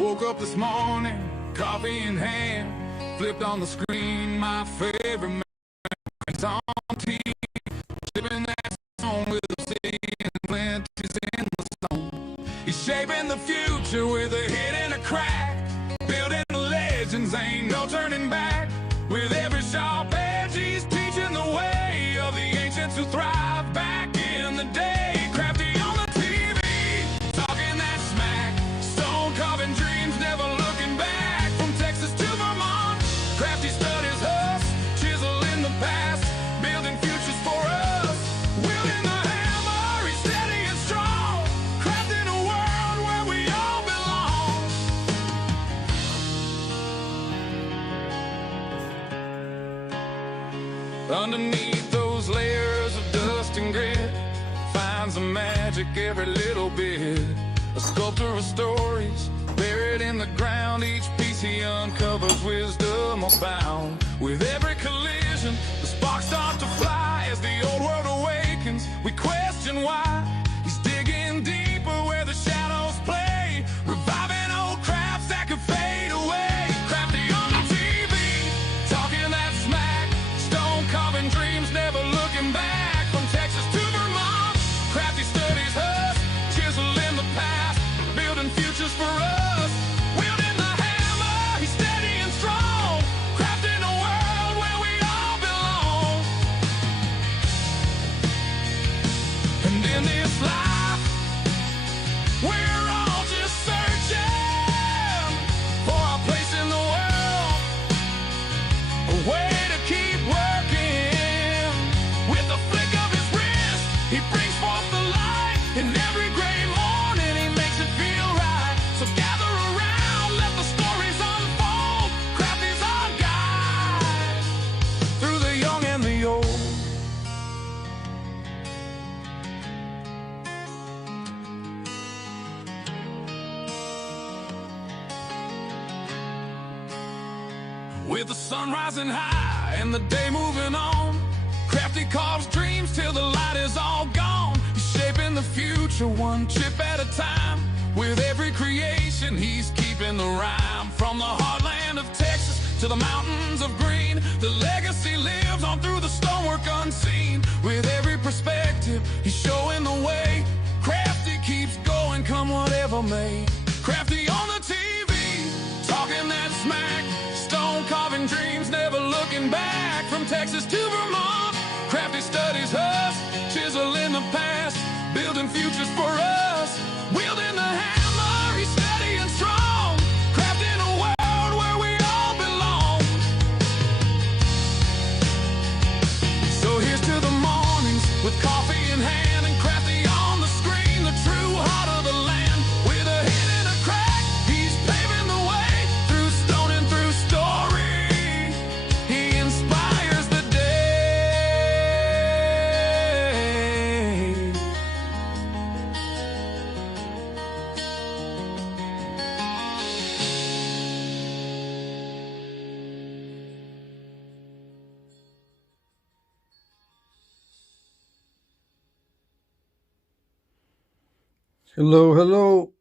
Woke up this morning, coffee in hand, flipped on the screen, my favorite man on TV, shipping that song with a C and plenty's in the song. He's shaping the future with a hit and a crack, building the legends, ain't no turning back. With every sharp edge, he's teaching the way of the ancients who thrived back in the day. Crafty on the TV, talking that smack, stone carving dreams, never looking back. From Texas to Vermont, Crafty studies us, chiseling the past, building futures for us. Wielding the hammer, he's steady and strong, crafting a world where we all belong. Underneath those layers of dust and grit finds the magic every little bit. A sculptor of stories buried in the ground, each piece he uncovers wisdom abound. With every collision, the sparks start to fly. As the old world awakens, we question why. He's digging deeper where the shadows play, reviving old crafts that could fade away. Crafty on the TV, talking that smack, stone carving dreams, never looking back. From Texas to Vermont, Crafty studies us, chiseling the past, building futures for us. Wielding the hammer, he's steady and strong, crafting a world where we all belong. And in this life, we're all just searching for our place in the world, a way to keep working. With the flick of his wrist, he brings forth the light. In every gray morning, he makes it feel right. So gather around, let the stories unfold. Crafty's our guide through the young and the old. With the sun rising high and the day moving on, Crafty carves dreams till the light is all gone. He's shaping the future one chip at a time. With every creation, he's keeping the rhyme. From the heartland of Texas to the mountains of green, the legacy lives on through the stonework unseen. With every perspective, he's showing the way. Crafty keeps going, come whatever may. Crafty on the TV, talking that smack, stone carving dreams, never looking back. From Texas to Vermont, Crafty studies us, chiseling the past, building futures for us. Wielding the hammer, he's steady and strong, crafting a world where we all belong. So here's to the mornings with coffee in hand and Crafty on the screen, the true heart of the land. With a hit and a crack, he's paving the way through stone and through story. He inspires the day. Hello, hello.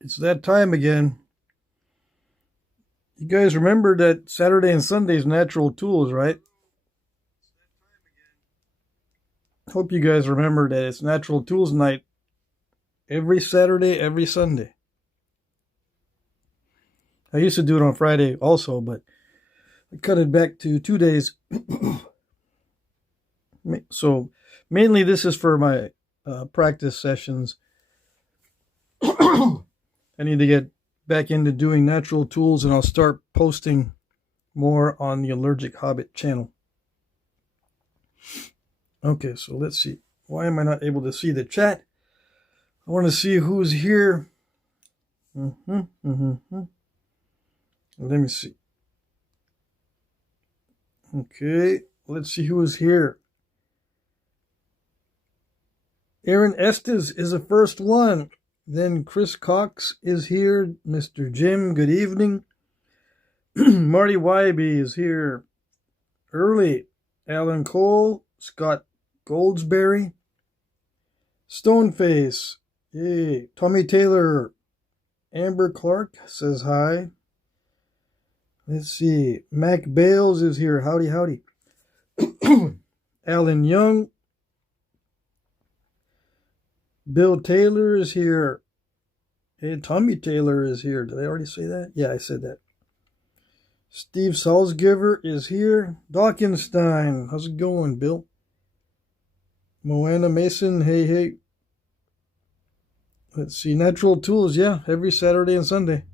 It's that time again. You guys remember that Saturday and Sunday's Natural Tools, right? Hope you guys remember that it's Natural Tools night every Saturday, every Sunday. I used to do it on Friday also, but I cut it back to 2 days. So mainly this is for my practice sessions. I need to get back into doing natural tools, and I'll start posting more on the Allergic Hobbit channel. Okay, so let's see. Why am I not able to see the chat? I want to see who's here. Let me see. Okay, let's see who is here. Aaron Estes is the first one. Then Chris Cox is here. Mr. Jim, good evening. Marty Wybe is here early. Alan Cole, Scott Goldsberry, Stoneface, yay. Tommy Taylor, Amber Clark says hi. Let's see. Mac Bales is here. Howdy, howdy. Alan Young. Bill Taylor is here. Hey, Tommy Taylor is here. Did I already say that? Yeah, I said that. Steve Salzgiver is here. Dawkinstein. How's it going, Bill? Moana Mason. Hey, hey. Let's see. Natural Tools. Yeah, every Saturday and Sunday.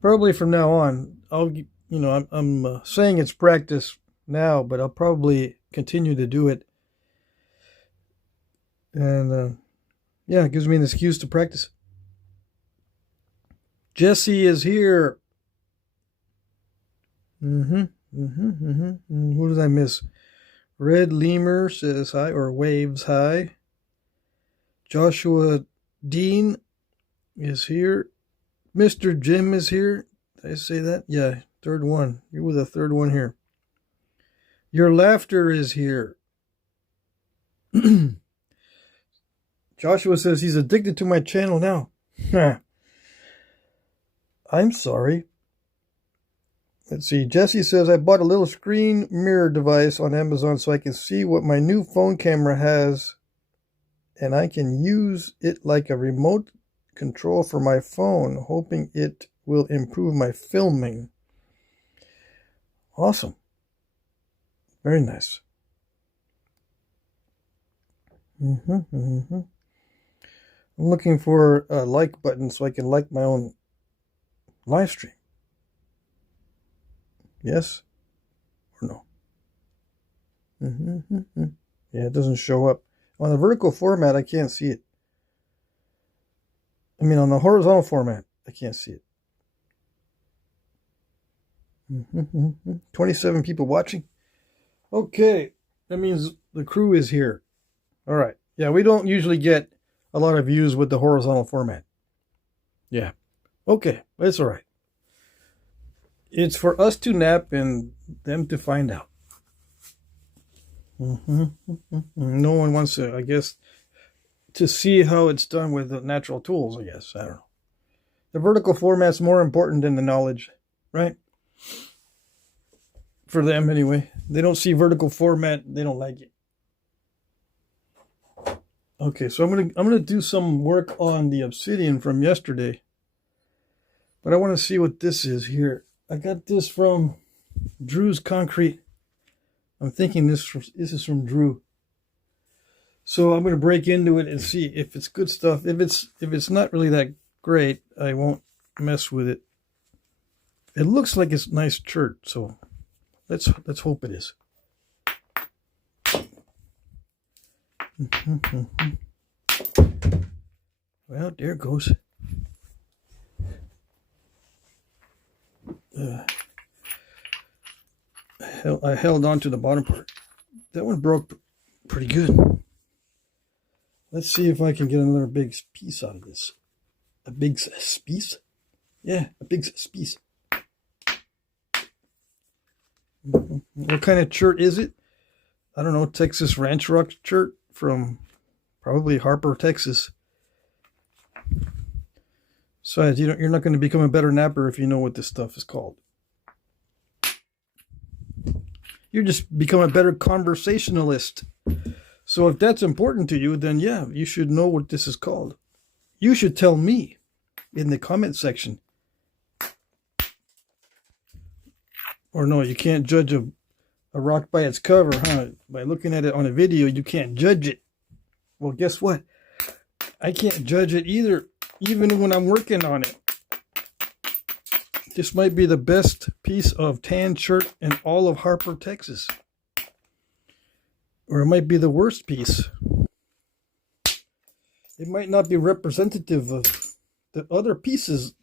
Probably from now on. I'm saying it's practice now, but I'll probably continue to do it. And, yeah, it gives me an excuse to practice. Jesse is here. Who did I miss? Red Lemur says hi, or waves hi. Joshua Dean is here. Mr. Jim is here. Did I say that? Yeah, third one. You were the third one here. Your laughter is here. Joshua says he's addicted to my channel now. I'm sorry. Let's see. Jesse says, I bought a little screen mirror device on Amazon so I can see what my new phone camera has, and I can use it like a remote control for my phone, hoping it will improve my filming. Awesome. Very nice. I'm looking for a like button so I can like my own live stream. Yes or no? Yeah, it doesn't show up. On the vertical format, I can't see it. I mean, on the horizontal format, I can't see it. 27 people watching. Okay, that means the crew is here. All right. Yeah, we don't usually get a lot of views with the horizontal format. Yeah. Okay, that's all right. It's for us to nap and them to find out. No one wants to, I guess, to see how it's done with the natural tools, I guess. I don't know. The vertical format's more important than the knowledge, right? For them, anyway. They don't see vertical format, they don't like it. Okay, so I'm gonna do some work on the obsidian from yesterday. But I want to see what this is here. I got this from Drew's Concrete. I'm thinking this is from Drew. So I'm going to break into it and see if it's good stuff. If it's not really that great, I won't mess with it. It looks like it's nice chert, so let's hope it is. Well, there it goes. I held on to the bottom part. That one broke pretty good. Let's see if I can get another big piece out of this. A big piece? Yeah, a big piece. What kind of chert is it? I don't know, Texas Ranch Rock chert from probably Harper, Texas. So you're not going to become a better napper if you know what this stuff is called. You just become a better conversationalist. So if that's important to you, then yeah, you should know what this is called. You should tell me in the comment section. Or no, you can't judge a rock by its cover, huh? By looking at it on a video, you can't judge it. Well, guess what? I can't judge it either, even when I'm working on it. This might be the best piece of tan chert in all of Harper, Texas. Or it might be the worst piece. It might not be representative of the other pieces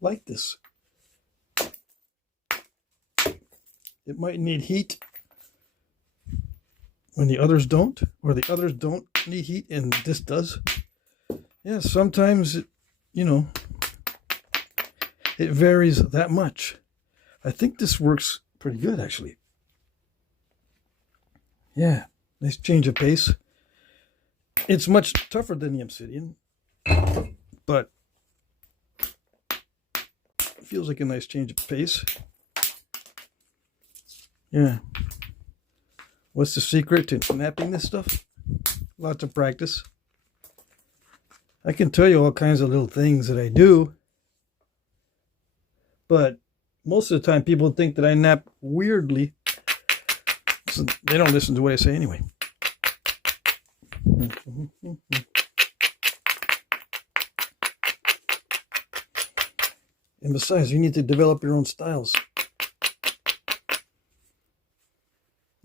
like this. It might need heat when the others don't, or the others don't need heat and this does. Yeah, sometimes, it varies that much. I think this works pretty good, actually. Yeah, nice change of pace. It's much tougher than the obsidian, but feels like a nice change of pace. Yeah. What's the secret to knapping this stuff? Lots of practice. I can tell you all kinds of little things that I do, but most of the time people think that I knap weirdly, so they don't listen to what I say anyway. And besides, you need to develop your own styles.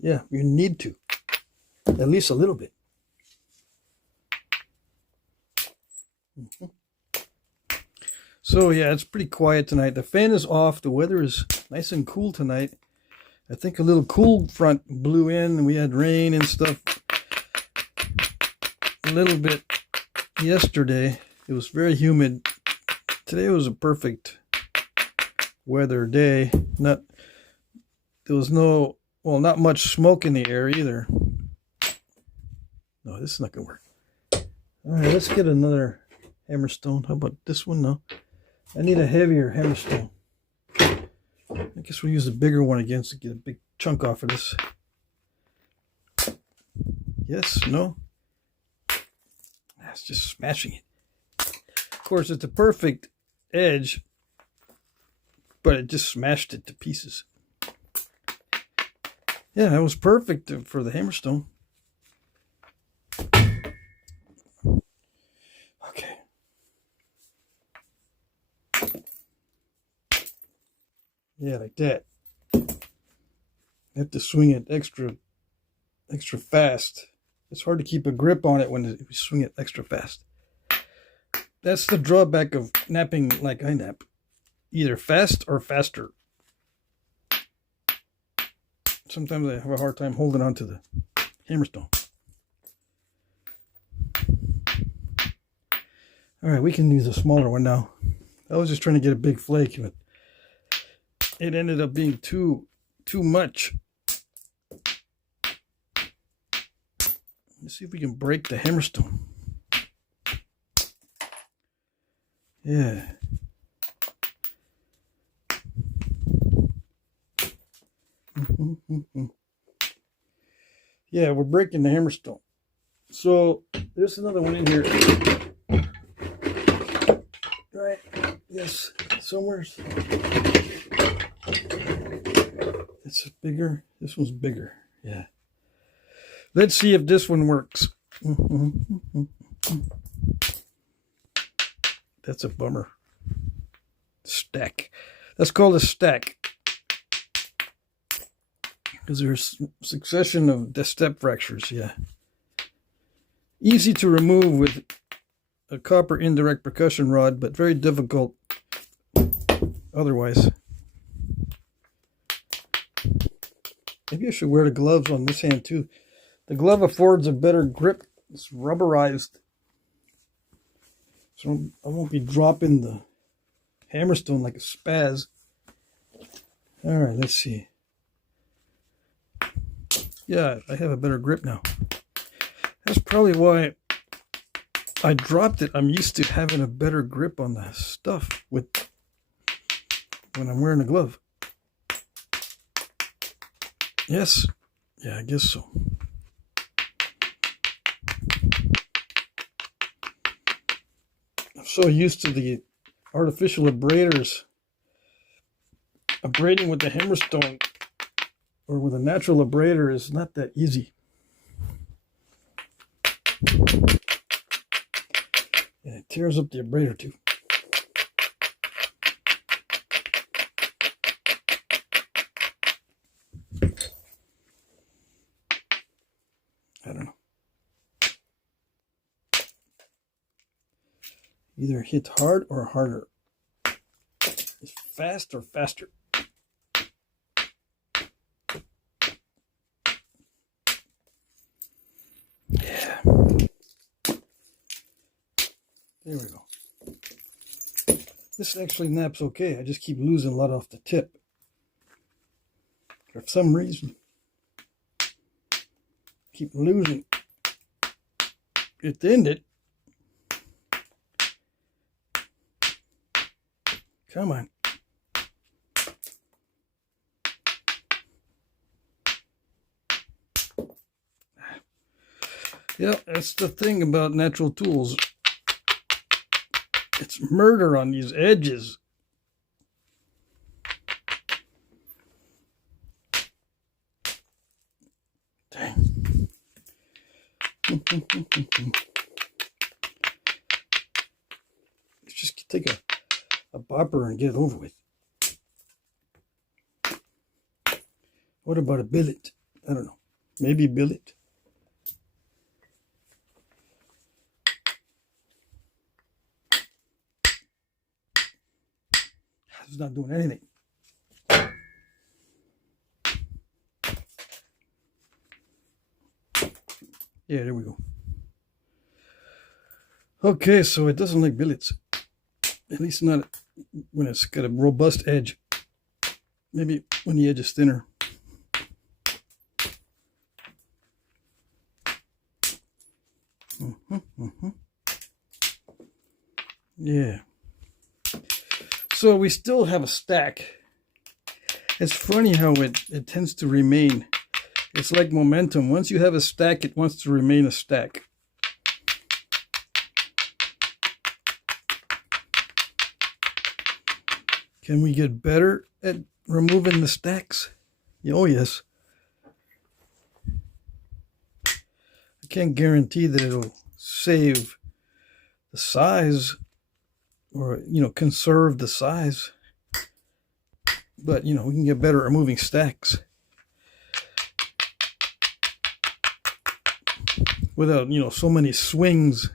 Yeah, you need to. At least a little bit. So yeah, it's pretty quiet tonight. The fan is off. The weather is nice and cool tonight. I think a little cool front blew in and we had rain and stuff a little bit yesterday. It was very humid. Today was a perfect weather day. There was not much smoke in the air either. No, this is not gonna work. All right, let's get another hammerstone. How about this one? No, I need a heavier hammerstone. I guess we'll use a bigger one again to get a big chunk off of this. Yes, no. That's just smashing it. Of course, it's a perfect edge, but it just smashed it to pieces. Yeah, that was perfect for the hammerstone. Okay. Yeah, like that. You have to swing it extra fast. It's hard to keep a grip on it when you swing it extra fast. That's the drawback of knapping like I knap. Either fast or faster. Sometimes I have a hard time holding on to the hammerstone. Alright, we can use a smaller one now. I was just trying to get a big flake, but it ended up being too much. Let's see if we can break the hammerstone. Yeah. Yeah, we're breaking the hammerstone. So there's another one in here. Right. Yes. Somewhere. It's bigger. This one's bigger. Yeah. Let's see if this one works. That's a bummer. Stack. That's called a stack. Because there's a succession of step fractures, yeah. Easy to remove with a copper indirect percussion rod, but very difficult otherwise. Maybe I should wear the gloves on this hand too. The glove affords a better grip. It's rubberized. So I won't be dropping the hammerstone like a spaz. Alright, let's see. Yeah, I have a better grip now. That's probably why I dropped it. I'm used to having a better grip on the stuff when I'm wearing a glove. Yes. Yeah, I guess so. I'm so used to the artificial abraders. Abrading with the hammerstone or with a natural abrader is not that easy. And it tears up the abrader too. I don't know. Either hit hard or harder. It's fast or faster. Yeah. There we go. This actually naps okay. I just keep losing a lot off the tip. For some reason. Keep losing. At the end it. Come on. Yeah, that's the thing about natural tools. It's murder on these edges. Dang. Let's just take a bopper and get it over with. What about a billet? I don't know. Maybe a billet. It's not doing anything. Yeah, there we go. Okay, so it doesn't like billets. At least not when it's got a robust edge. Maybe when the edge is thinner. Yeah. So we still have a stack. It's funny how it tends to remain. It's like momentum. Once you have a stack, it wants to remain a stack. Can we get better at removing the stacks? Oh, yes. I can't guarantee that it'll save the size or, conserve the size. But, we can get better at removing stacks without, so many swings.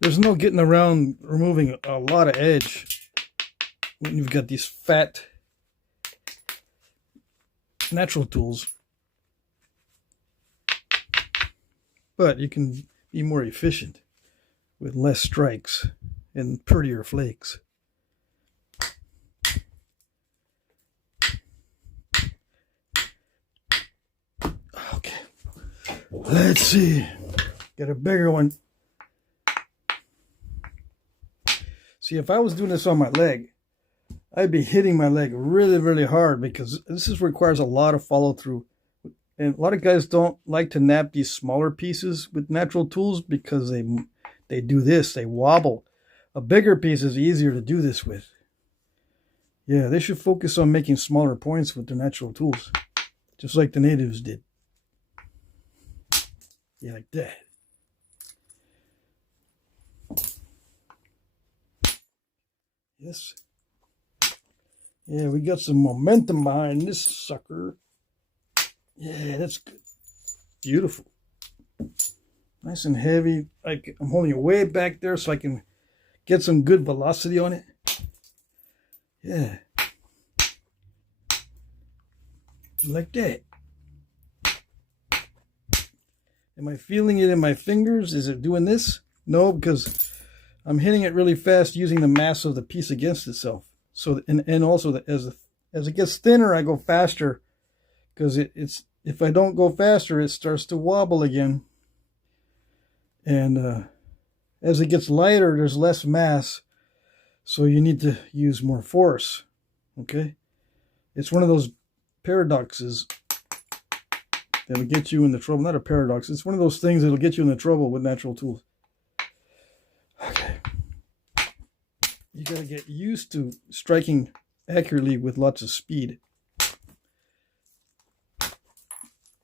There's no getting around removing a lot of edge when you've got these fat natural tools. But you can be more efficient with less strikes and prettier flakes. Okay, let's see. Get a bigger one. See, if I was doing this on my leg, I'd be hitting my leg really, really hard because this requires a lot of follow through. And a lot of guys don't like to nap these smaller pieces with natural tools because they do this, they wobble. A bigger piece is easier to do this with. Yeah, they should focus on making smaller points with their natural tools, just like the natives did. Yeah, like that. Yes. Yeah, we got some momentum behind this sucker. Yeah, that's good. Beautiful. Nice and heavy. I'm holding it way back there so I can get some good velocity on it. Yeah. Like that. Am I feeling it in my fingers? Is it doing this? No, because I'm hitting it really fast using the mass of the piece against itself. So and also that as it gets thinner, I go faster because it's if I don't go faster, it starts to wobble again. And as it gets lighter, there's less mass, so you need to use more force. Okay, it's one of those paradoxes that'll get you in the trouble. Not a paradox. It's one of those things that'll get you in the trouble with natural tools. Okay. You got to get used to striking accurately with lots of speed.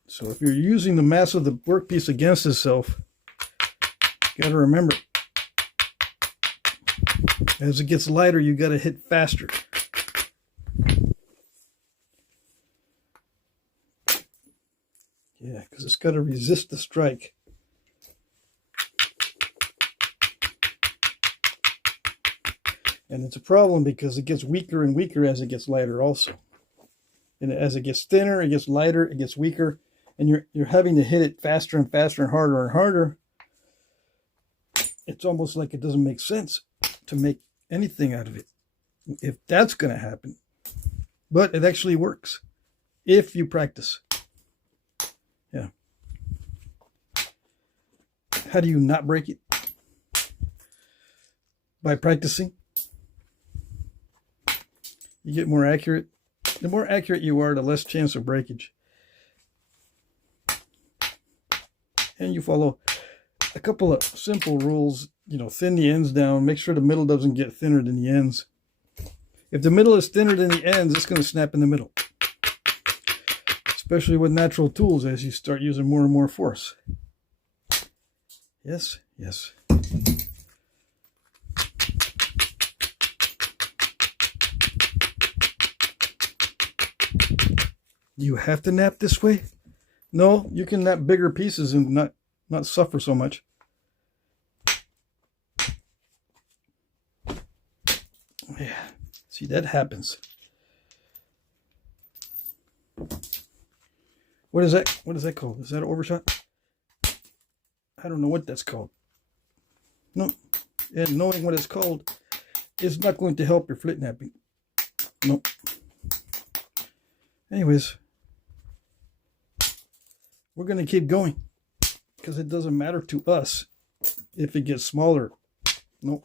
So if you're using the mass of the workpiece against itself, you got to remember, as it gets lighter, you got to hit faster. Yeah, because it's got to resist the strike. And it's a problem because it gets weaker and weaker as it gets lighter also. And as it gets thinner, it gets lighter, it gets weaker, and you're having to hit it faster and faster and harder. It's almost like it doesn't make sense to make anything out of it if that's going to happen. But it actually works if you practice. Yeah. How do you not break it? By practicing. You get more accurate. The more accurate you are, the less chance of breakage. And you follow a couple of simple rules. You know, thin the ends down. Make sure the middle doesn't get thinner than the ends. If the middle is thinner than the ends, it's going to snap in the middle. Especially with natural tools as you start using more and more force. Yes, yes. You have to nap this way? No, you can nap bigger pieces and not suffer so much. Yeah, see, that happens. What is that? What is that called? Is that an overshot? I don't know what that's called. No, and knowing what it's called is not going to help your Flintknapping. Nope. Anyways, we're going to keep going because it doesn't matter to us if it gets smaller. Nope.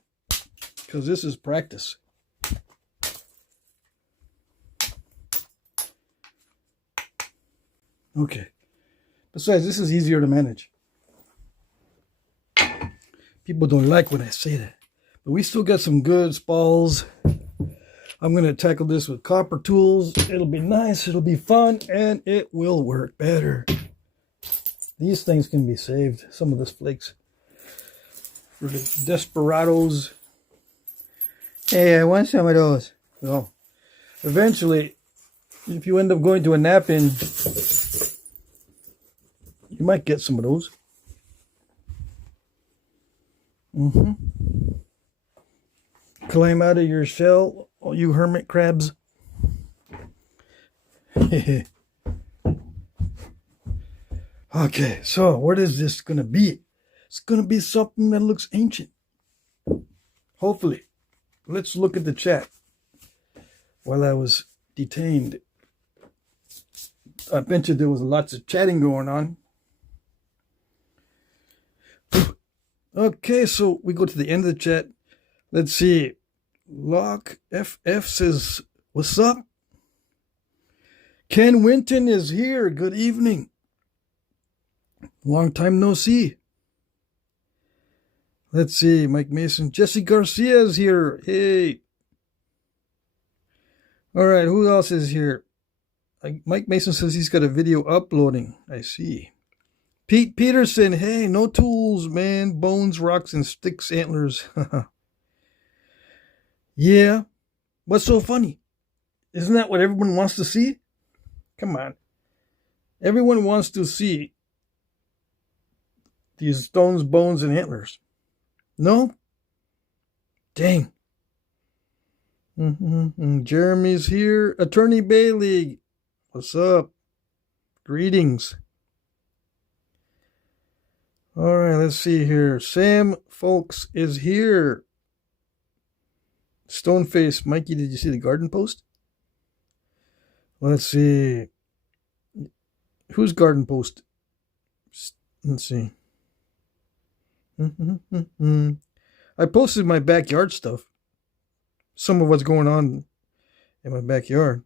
Because this is practice. Okay. Besides, this is easier to manage. People don't like when I say that. But we still got some good spalls. I'm going to tackle this with copper tools. It'll be nice, it'll be fun, and it will work better. These things can be saved. Some of this flakes. For the desperados. Hey, I want some of those. Well, eventually, if you end up going to a nap-in, you might get some of those. Climb out of your shell, all you hermit crabs. Okay, so what is this going to be? It's going to be something that looks ancient. Hopefully. Let's look at the chat while I was detained. I mentioned there was lots of chatting going on. Okay, so we go to the end of the chat. Let's see. Lock FF says, what's up? Ken Winton is here. Good evening. Long time no see. Let's see. Mike Mason. Jesse Garcia is here. Hey. All right. Who else is here? Mike Mason says he's got a video uploading. I see. Pete Peterson. Hey, no tools, man. Bones, rocks, and sticks, antlers. Yeah. What's so funny? Isn't that what everyone wants to see? Come on. Everyone wants to see these stones, bones, and antlers. No? Dang. Jeremy's here. Attorney Bailey. What's up? Greetings. All right, let's see here. Sam Folks is here. Stoneface. Mikey, did you see the garden post? Let's see. Whose garden post? Let's see. I posted my backyard stuff. Some of what's going on in my backyard.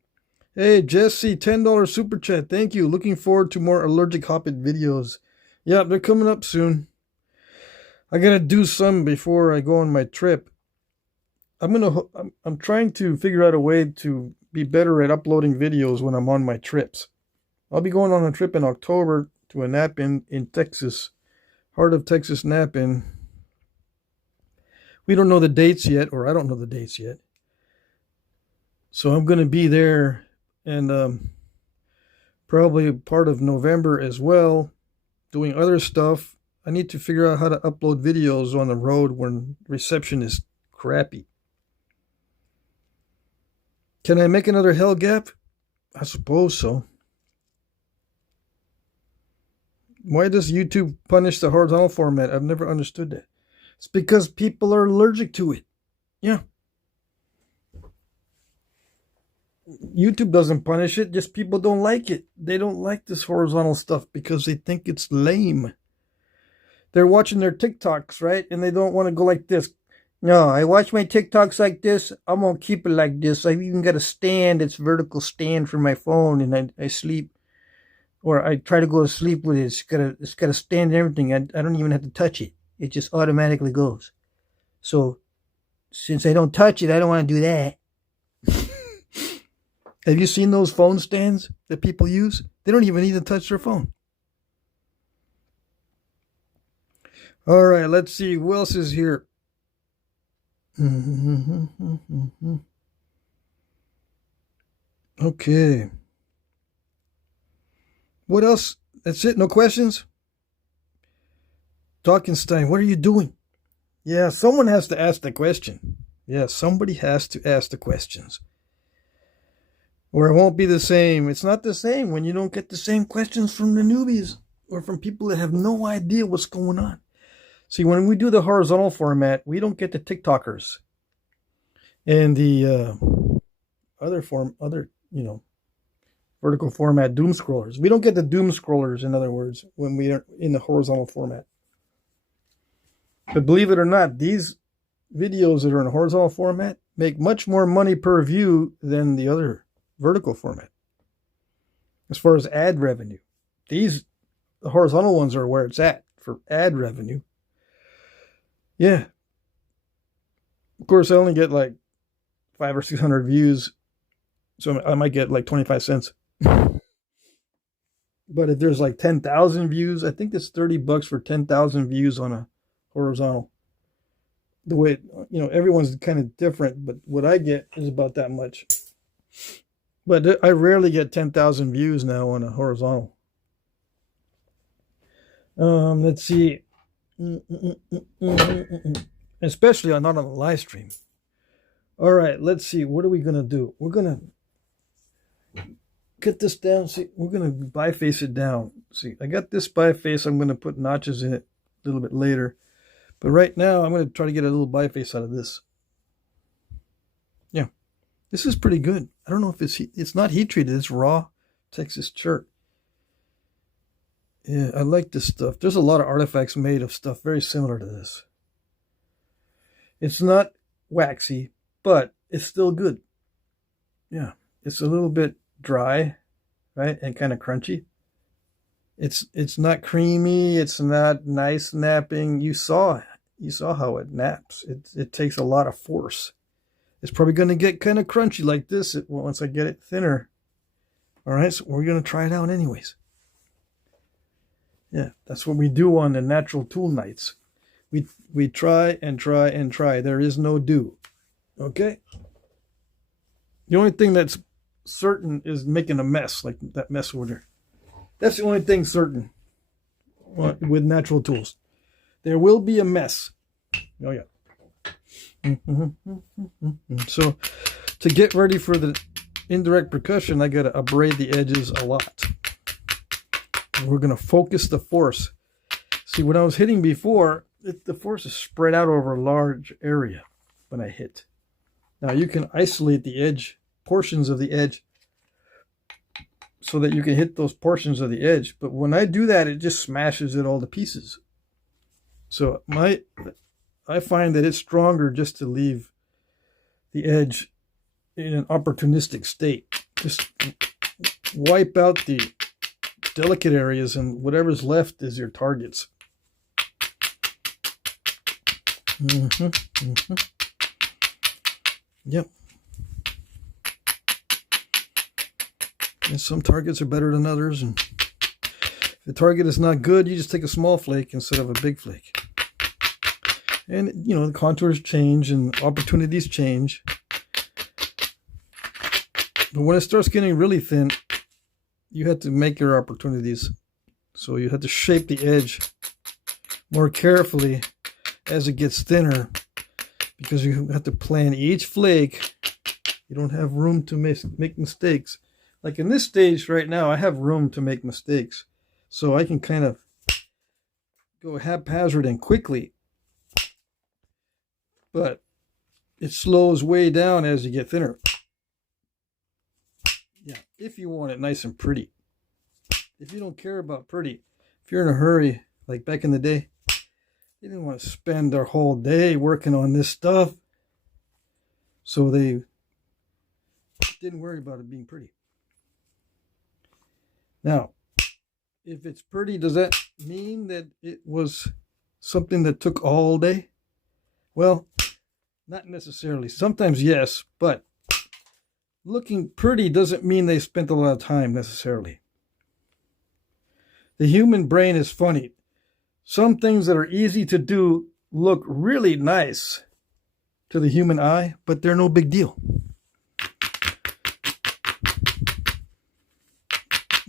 Hey, Jesse, $10 super chat. Thank you. Looking forward to more allergic hopping videos. Yeah, they're coming up soon. I gotta do some before I go on my trip. I'm trying to figure out a way to be better at uploading videos when I'm on my trips. I'll be going on a trip in October to a nap-in Texas. Heart of Texas nap-in. We don't know the dates yet, or I don't know the dates yet. So I'm going to be there, and probably part of November as well, doing other stuff. I need to figure out how to upload videos on the road when reception is crappy. Can I make another Hell Gap? I suppose so. Why does YouTube punish the horizontal format? I've never understood that. It's because people are allergic to it. Yeah. YouTube doesn't punish it, just people don't like it. They don't like this horizontal stuff because they think it's lame. They're watching their TikToks, right? And they don't want to go like this. No, I watch my TikToks like this. I'm going to keep it like this. I've even got a stand. It's vertical stand for my phone, and I sleep or I try to go to sleep with it. It's got a stand and everything. I don't even have to touch it. It just automatically goes. So since I don't touch it, I don't want to do that. Have you seen those phone stands that people use? They don't even need to touch their phone. All right, let's see who else is here. Okay. What else? That's it? No questions? Dawkinstein, what are you doing? Yeah, someone has to ask the question. Yeah, somebody has to ask the questions. Or it won't be the same. It's not the same when you don't get the same questions from the newbies or from people that have no idea what's going on. See, when we do the horizontal format, we don't get the TikTokers and the other vertical format doom scrollers. We don't get the doom scrollers, in other words, when we are in the horizontal format. But believe it or not, these videos that are in horizontal format make much more money per view than the other vertical format. As far as ad revenue, the horizontal ones are where it's at for ad revenue. Yeah. Of course, I only get like 500 or 600 views, so I might get like 25 cents. But if there's like 10,000 views, I think it's $30 for 10,000 views on a horizontal. The way, everyone's kind of different, but what I get is about that much. But I rarely get 10,000 views now on a horizontal. Let's see. Especially not on the live stream. All right, let's see. What are we going to do? We're going to get this down. See, we're going to biface it down. See, I got this biface. I'm going to put notches in it a little bit later. But right now, I'm going to try to get a little biface out of this. Yeah, this is pretty good. I don't know if it's not heat treated. It's raw Texas chert. Yeah, I like this stuff. There's a lot of artifacts made of stuff very similar to this. It's not waxy, but it's still good. Yeah, it's a little bit dry, right, and kind of crunchy. It's not creamy. It's not nice napping. You saw how it naps. It takes a lot of force. It's probably going to get kind of crunchy like this once I get it thinner. All right, so we're going to try it out anyways. Yeah, that's what we do on the natural tool nights. We try and try and try. There is no do. Okay? The only thing that's certain is making a mess, like that mess over there. That's the only thing certain with natural tools. There will be a mess. Oh, yeah. So, to get ready for the indirect percussion, I got to abrade the edges a lot. We're going to focus the force. See, when I was hitting before, the force is spread out over a large area when I hit. Now, you can isolate the edge, portions of the edge, so that you can hit those portions of the edge. But when I do that, it just smashes it all to pieces. So I find that it's stronger just to leave the edge in an opportunistic state. Just wipe out the delicate areas, and whatever's left is your targets. Yep. And some targets are better than others, and if the target is not good, you just take a small flake instead of a big flake. And the contours change and opportunities change. But when it starts getting really thin, you have to make your opportunities. So you have to shape the edge more carefully as it gets thinner, because you have to plan each flake. You don't have room to make mistakes. Like in this stage right now, I have room to make mistakes. So I can kind of go haphazard and quickly. But it slows way down as you get thinner. Yeah, if you want it nice and pretty. If you don't care about pretty, if you're in a hurry, like back in the day, they didn't want to spend their whole day working on this stuff. So they didn't worry about it being pretty. Now, if it's pretty, does that mean that it was something that took all day? Well, not necessarily. Sometimes yes, but looking pretty doesn't mean they spent a lot of time necessarily. The human brain is funny. Some things that are easy to do look really nice to the human eye, but they're no big deal.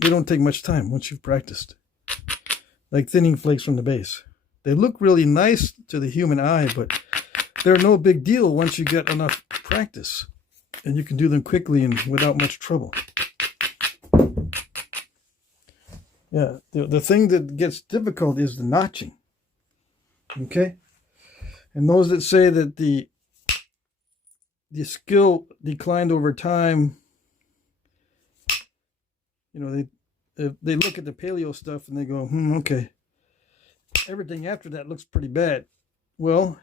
They don't take much time once you've practiced. Like thinning flakes from the base. They look really nice to the human eye, but they're no big deal once you get enough practice. And you can do them quickly and without much trouble. Yeah, the thing that gets difficult is the notching. Okay? And those that say that the skill declined over time, you know, they look at the paleo stuff and they go, okay, everything after that looks pretty bad. Well,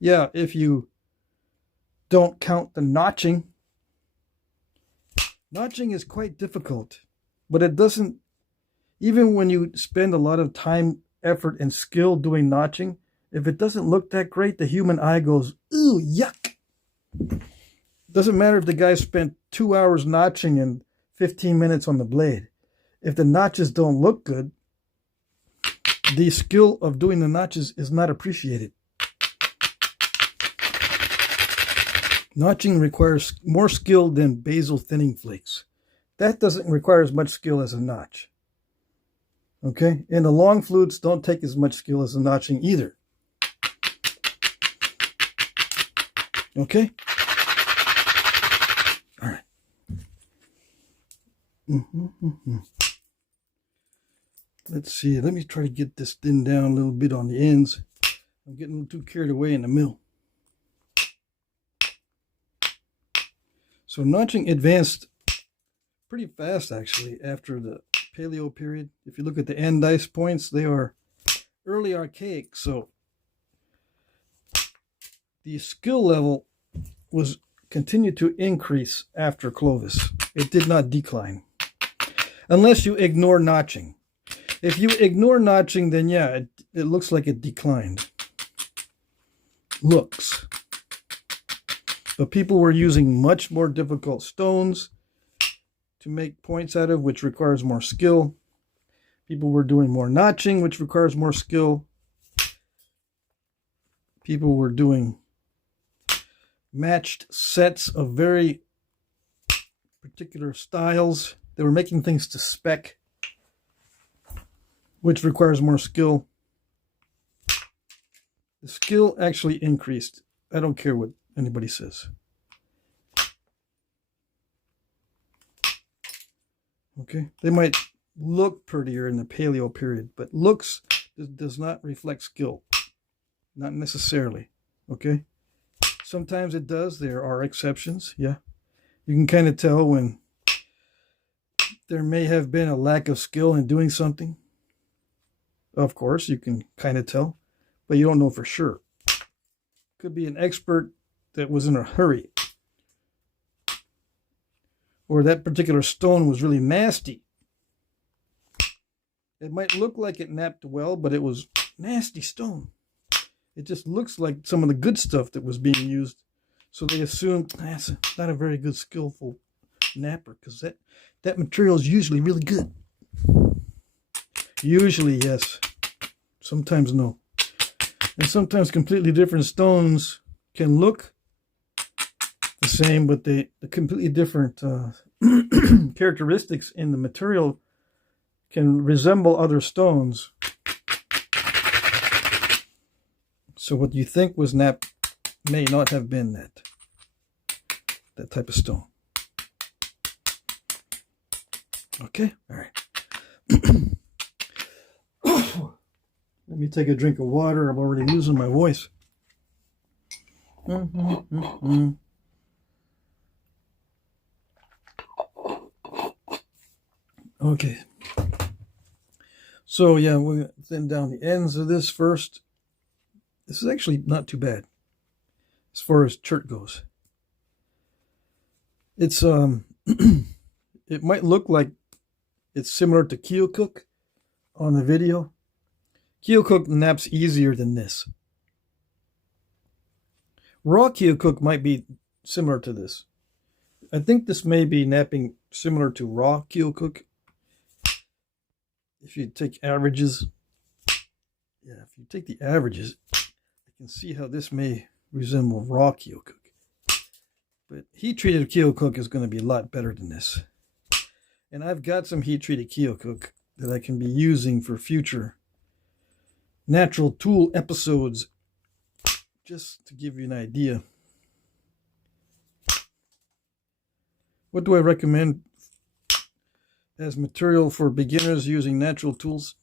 yeah, if you don't count the notching. Notching is quite difficult, but it doesn't, even when you spend a lot of time, effort, and skill doing notching, if it doesn't look that great, the human eye goes, ooh, yuck. Doesn't matter if the guy spent 2 hours notching and 15 minutes on the blade. If the notches don't look good, the skill of doing the notches is not appreciated. Notching requires more skill than basil thinning flakes. That doesn't require as much skill as a notch. Okay? And the long flutes don't take as much skill as the notching either. Okay? All right. Let's see. Let me try to get this thin down a little bit on the ends. I'm getting a little too carried away in the middle. So notching advanced pretty fast, actually, after the paleo period. If you look at the end dice points, they are early archaic. So the skill level was continued to increase after Clovis. It did not decline. Unless you ignore notching. If you ignore notching, then yeah, it looks like it declined. Looks. But people were using much more difficult stones to make points out of, which requires more skill. People were doing more notching, which requires more skill. People were doing matched sets of very particular styles. They were making things to spec, which requires more skill. The skill actually increased. I don't care what anybody says. Okay, they might look prettier in the paleo period, but looks does not reflect skill. Not necessarily. Okay, sometimes it does. There are exceptions. Yeah, you can kind of tell when there may have been a lack of skill in doing something. Of course, you can kind of tell, but you don't know for sure. Could be an expert that was in a hurry, or that particular stone was really nasty. It might look like it napped well, but it was nasty stone. It just looks like some of the good stuff that was being used, so they assumed that's not a very good skillful napper, because that material is usually really good. Usually, yes. Sometimes no. And sometimes completely different stones can look the same, but the completely different characteristics in the material can resemble other stones. So what you think was nap may not have been that type of stone. Okay, all right. Let me take a drink of water. I'm already losing my voice. Okay. So yeah, we're going to thin down the ends of this first. This is actually not too bad as far as chert goes. It's it might look like it's similar to Keokuk, on the video. Keokuk naps easier than this. Raw Keokuk might be similar to this. I think this may be napping similar to raw Keokuk. If you take averages, if you take the averages, you can see how this may resemble raw Keokuk. But heat-treated Keokuk is going to be a lot better than this. And I've got some heat-treated Keokuk that I can be using for future natural tool episodes, just to give you an idea. What do I recommend as material for beginners using natural tools?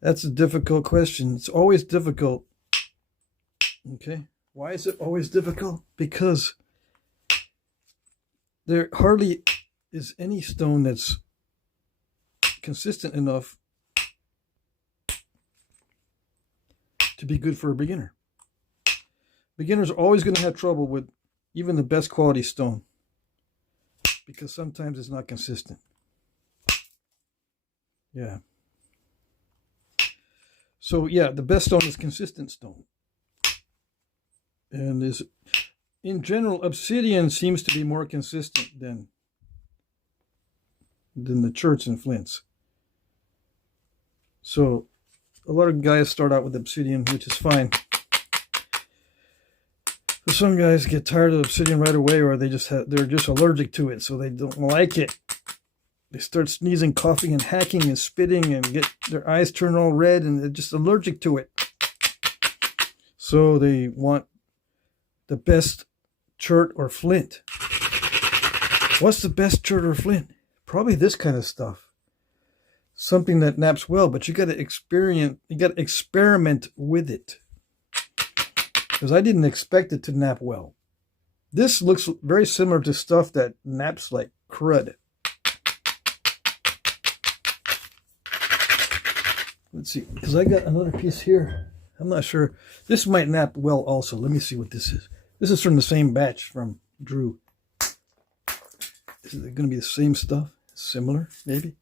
That's a difficult question. It's always difficult. Okay. Why is it always difficult? Because there hardly is any stone that's consistent enough to be good for a beginner. Beginners are always going to have trouble with even the best quality stone, because sometimes it's not consistent. Yeah. So yeah, the best stone is consistent stone. And is, in general, obsidian seems to be more consistent than the cherts and flints. So a lot of guys start out with obsidian, which is fine. But some guys get tired of obsidian right away, or they're just allergic to it, so they don't like it. They start sneezing, coughing, and hacking and spitting, and get their eyes turn all red, and they're just allergic to it. So they want the best chert or flint. What's the best chert or flint? Probably this kind of stuff. Something that naps well, but you got to experiment with it. Because I didn't expect it to nap well. This looks very similar to stuff that naps like crud. Let's see, because I got another piece here. I'm not sure. This might nap well also. Let me see what this is. This is from the same batch from Drew. Is it going to be the same stuff? Similar, maybe?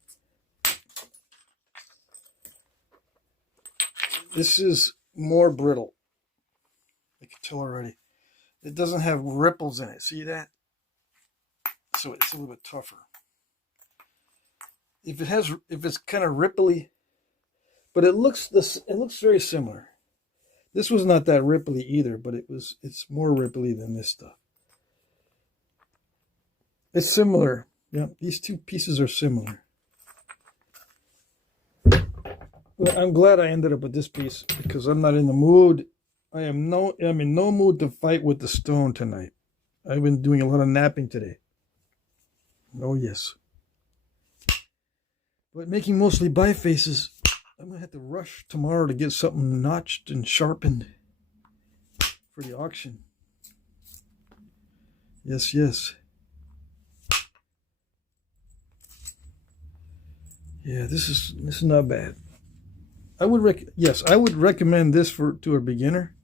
This is more brittle. I can tell already. It doesn't have ripples in it. See that? So it's a little bit tougher. If it's kind of ripply, but it looks very similar. This was not that ripply either, but it's more ripply than this stuff. It's similar. Yeah, these two pieces are similar. Well, I'm glad I ended up with this piece, because I'm not in the mood. I'm in no mood to fight with the stone tonight. I've been doing a lot of napping today. Oh yes. But making mostly bifaces, I'm going to have to rush tomorrow to get something notched and sharpened for the auction. Yes, yes. Yeah, this is not bad. I would recommend this to a beginner,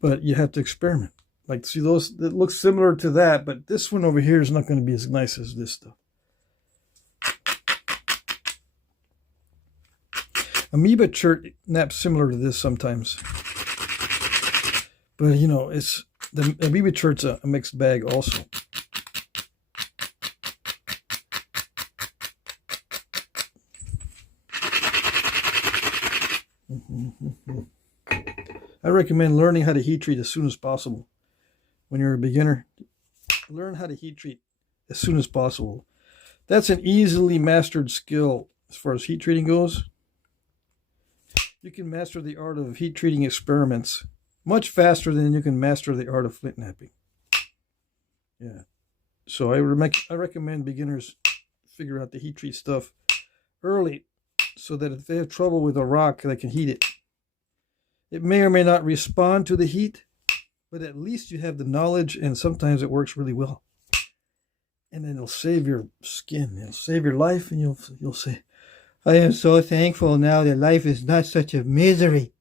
but you have to experiment. Like, see those that look similar to that, but this one over here is not going to be as nice as this stuff. Amoeba chert naps similar to this sometimes, but you know, it's the amoeba chert's a mixed bag also. I recommend learning how to heat treat as soon as possible. When you're a beginner, learn how to heat treat as soon as possible. That's an easily mastered skill as far as heat treating goes. You can master the art of heat treating experiments much faster than you can master the art of flint knapping. Yeah. So I recommend beginners figure out the heat treat stuff early, so that if they have trouble with a rock, they can heat it. It may or may not respond to the heat, but at least you have the knowledge, and sometimes it works really well. And then it'll save your skin, it'll save your life, and you'll say, I am so thankful now that life is not such a misery.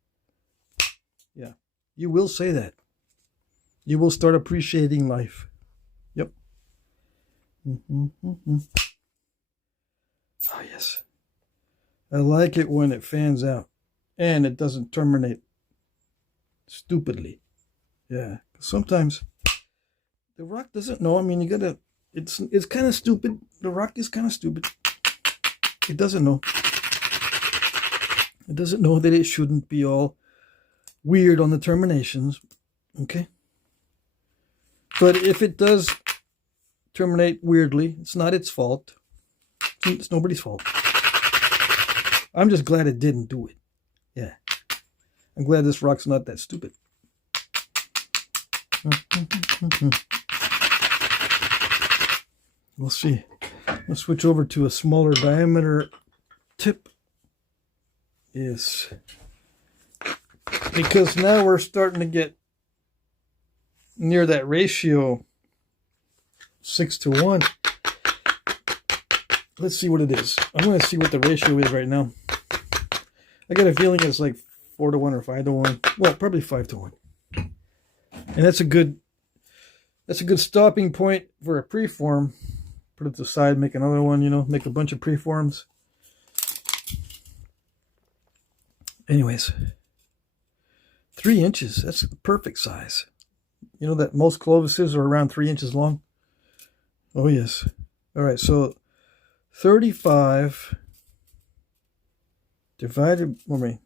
Yeah, you will say that. You will start appreciating life. Yep. Oh, yes. I like it when it fans out and it doesn't terminate stupidly. Yeah. Sometimes the rock doesn't know. I mean, you gotta, it's kind of stupid. The rock is kind of stupid. It doesn't know. It doesn't know that it shouldn't be all weird on the terminations. Okay. But if it does terminate weirdly, it's not its fault. It's nobody's fault. I'm just glad it didn't do it. Yeah. I'm glad this rock's not that stupid. We'll see. Let's switch over to a smaller diameter tip. Yes. Because now we're starting to get near that ratio 6:1. Let's see what it is. I'm going to see what the ratio is right now. I got a feeling it's like 4:1 or 5:1. Well, probably 5:1. And that's a good stopping point for a preform. Put it to the side, make another one, you know, make a bunch of preforms. Anyways, 3 inches, that's the perfect size. You know that most Clovises are around 3 inches long? Oh, yes. All right, so 35 divided by,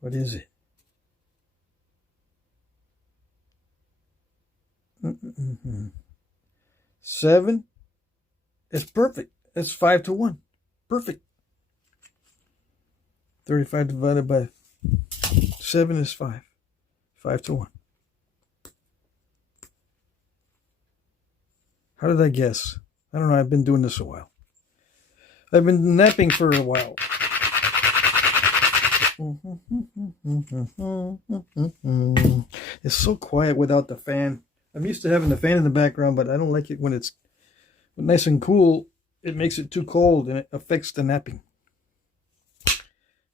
what is it? Mm-mm-mm-hmm. 7 is perfect. It's 5:1. Perfect. 35 divided by 7 is 5. 5:1. How did I guess? I don't know. I've been doing this a while. I've been napping for a while. It's so quiet without the fan. I'm used to having the fan in the background, but I don't like it when it's nice and cool. It makes it too cold and it affects the napping.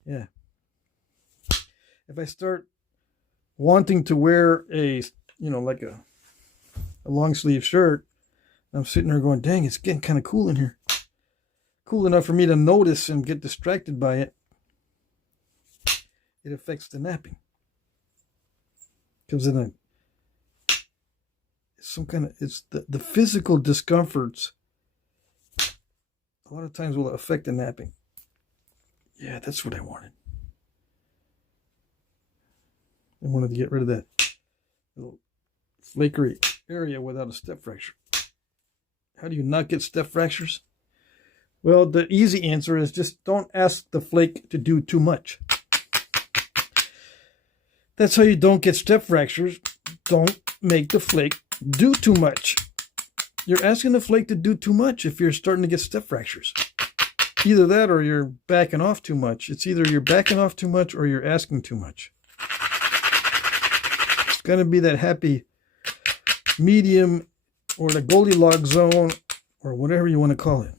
Yeah. If I start wanting to wear a, you know, like a long sleeve shirt, I'm sitting there going, dang, it's getting kind of cool in here. Cool enough for me to notice and get distracted by it. It affects the napping. Comes in it's the physical discomforts a lot of times will affect the napping. Yeah, that's what I wanted. I wanted to get rid of that little flakery area without a step fracture. How do you not get step fractures? Well, the easy answer is just don't ask the flake to do too much. That's how you don't get step fractures. Don't make the flake do too much. You're asking the flake to do too much if you're starting to get step fractures. Either that or you're backing off too much. It's either you're backing off too much or you're asking too much. It's got to be that happy medium or the Goldilocks zone or whatever you want to call it.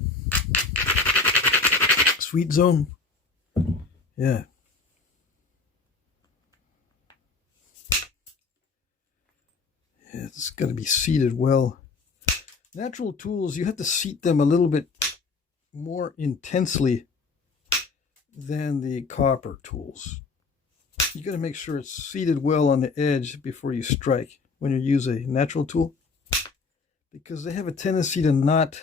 Sweet zone. Yeah. Yeah, it's got to be seated well. Natural tools, you have to seat them a little bit more intensely than the copper tools. You got to make sure it's seated well on the edge before you strike when you use a natural tool, because they have a tendency to not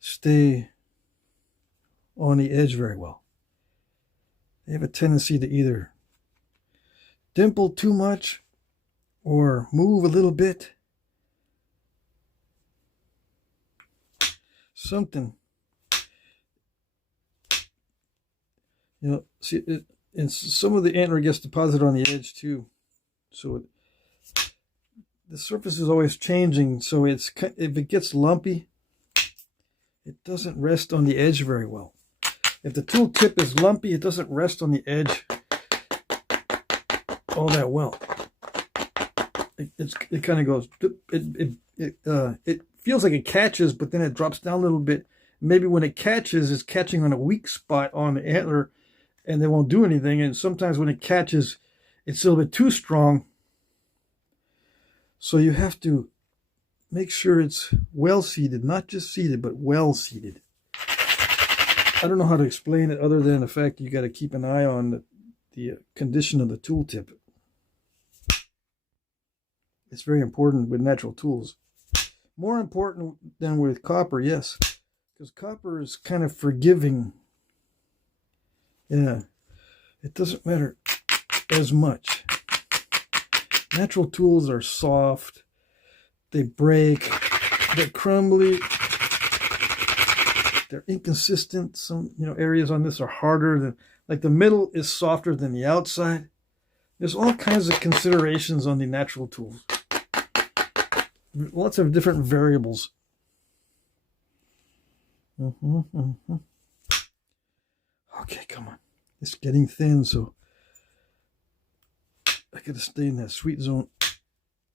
stay on the edge very well. They have a tendency to either dimple too much or move a little bit. Something. You know, see, and some of the antler gets deposited on the edge too. So the surface is always changing. So if it gets lumpy, it doesn't rest on the edge very well. If the tool tip is lumpy, it doesn't rest on the edge all that well. It kind of goes. It feels like it catches, but then it drops down a little bit. Maybe when it catches, it's catching on a weak spot on the antler, and they won't do anything. And sometimes when it catches, it's a little bit too strong. So you have to make sure it's well seated, not just seated, but well seated. I don't know how to explain it other than the fact you got to keep an eye on the condition of the tool tip. It's very important with natural tools. More important than with copper, yes. Because copper is kind of forgiving. Yeah. It doesn't matter as much. Natural tools are soft. They break. They're crumbly. They're inconsistent. Some areas on this are harder than, like the middle is softer than the outside. There's all kinds of considerations on the natural tools. Lots of different variables. Okay, come on. It's getting thin, so I gotta stay in that sweet zone.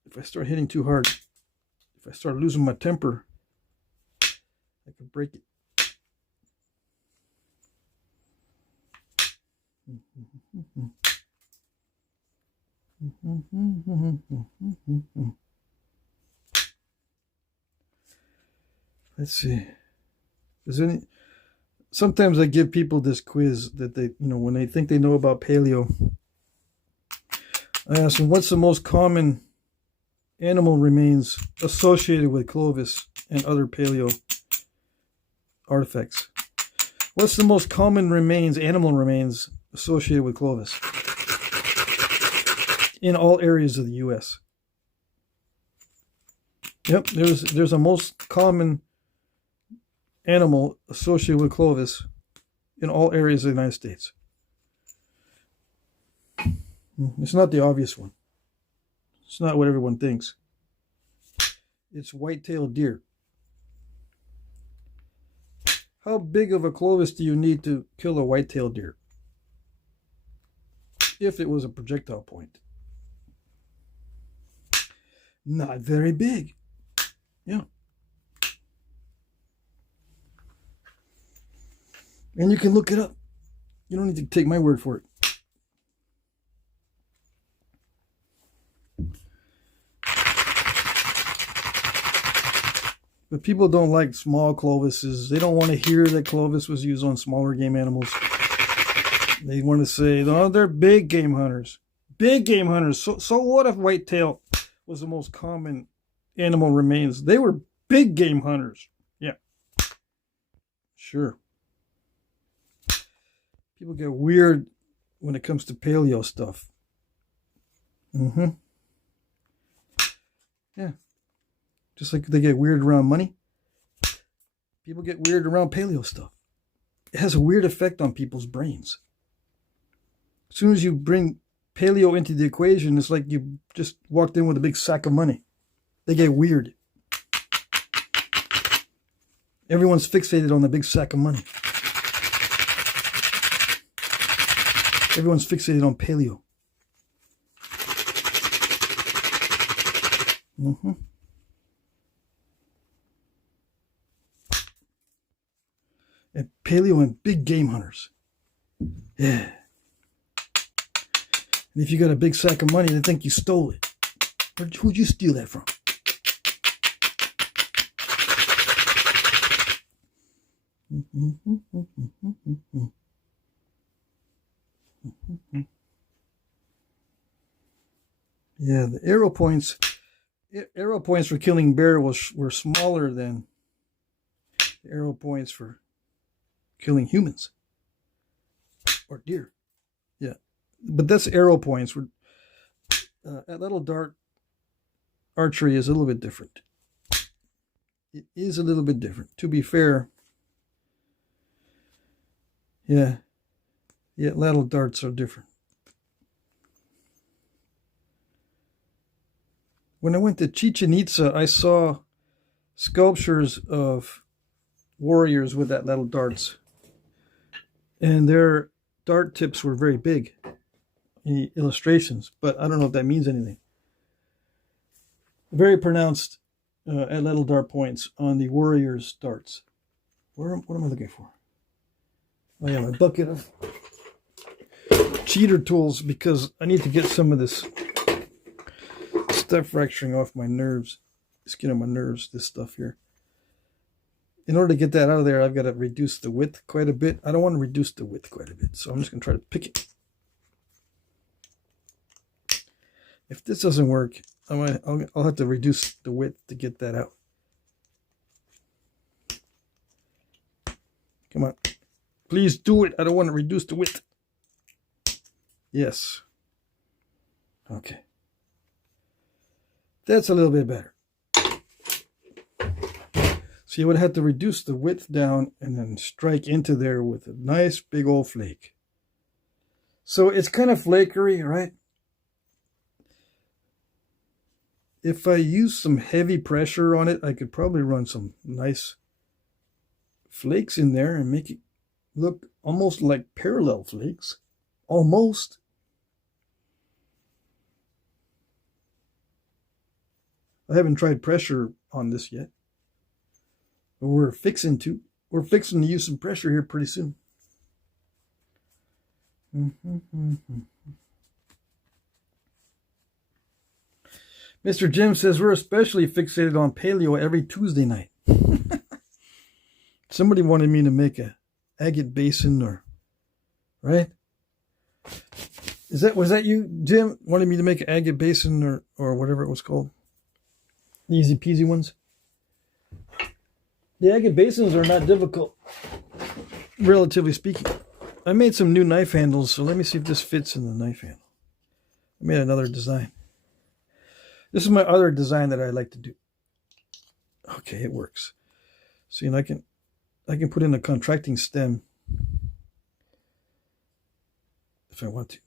If I start hitting too hard, if I start losing my temper, I could break it. Let's see. Sometimes I give people this quiz that they, when they think they know about paleo, I ask them, what's the most common animal remains associated with Clovis and other paleo artifacts? What's the most common animal remains associated with Clovis in all areas of the U.S.? Yep, there's a most common animal associated with Clovis in all areas of the United States. It's not the obvious one. It's not what everyone thinks. It's white-tailed deer. How big of a Clovis do you need to kill a white-tailed deer? If it was a projectile point. Not very big. Yeah. And you can look it up. You don't need to take my word for it. But people don't like small Clovises. They don't want to hear that Clovis was used on smaller game animals. They want to say, oh, they're big game hunters. Big game hunters. So what if whitetail was the most common animal remains? They were big game hunters. Yeah. Sure. People get weird when it comes to paleo stuff. Yeah. Just like they get weird around money, people get weird around paleo stuff. It has a weird effect on people's brains. As soon as you bring paleo into the equation, it's like you just walked in with a big sack of money. They get weird. Everyone's fixated on the big sack of money. Everyone's fixated on paleo. And paleo and big game hunters. Yeah. And if you got a big sack of money, they think you stole it. Who'd you steal that from? Yeah, the arrow points for killing bear were smaller than the arrow points for killing humans or deer. Yeah, but that's arrow points. At little dart archery is a little bit different. It is a little bit different. To be fair, yeah, little darts are different. When I went to Chichen Itza, I saw sculptures of warriors with that little darts. And their dart tips were very big in the illustrations, but I don't know if that means anything. Very pronounced at little dart points on the warriors' darts. What am I looking for? Oh yeah, my bucket of cheater tools, because I need to get some of this stuff fracturing off my nerves. It's getting on my nerves, this stuff here. In order to get that out of there, I've got to reduce the width quite a bit. I don't want to reduce the width quite a bit, so I'm just going to try to pick it. If this doesn't work, I'll have to reduce the width to get that out. Come on. Please do it. I don't want to reduce the width. Yes. Okay. That's a little bit better. So you would have to reduce the width down and then strike into there with a nice big old flake. So it's kind of flakery, right? If I use some heavy pressure on it, I could probably run some nice flakes in there and make it look almost like parallel flakes. Almost. I haven't tried pressure on this yet. But we're fixing to use some pressure here pretty soon. Mr. Jim says we're especially fixated on paleo every Tuesday night. Somebody wanted me to make a agate basin, or right? Was that you, Jim? Wanted me to make an agate basin or whatever it was called? The easy peasy ones. The agate basins are not difficult, relatively speaking. I made some new knife handles, so let me see if this fits in the knife handle. I made another design. This is my other design that I like to do. Okay, it works. See, and I can put in a contracting stem if I want to.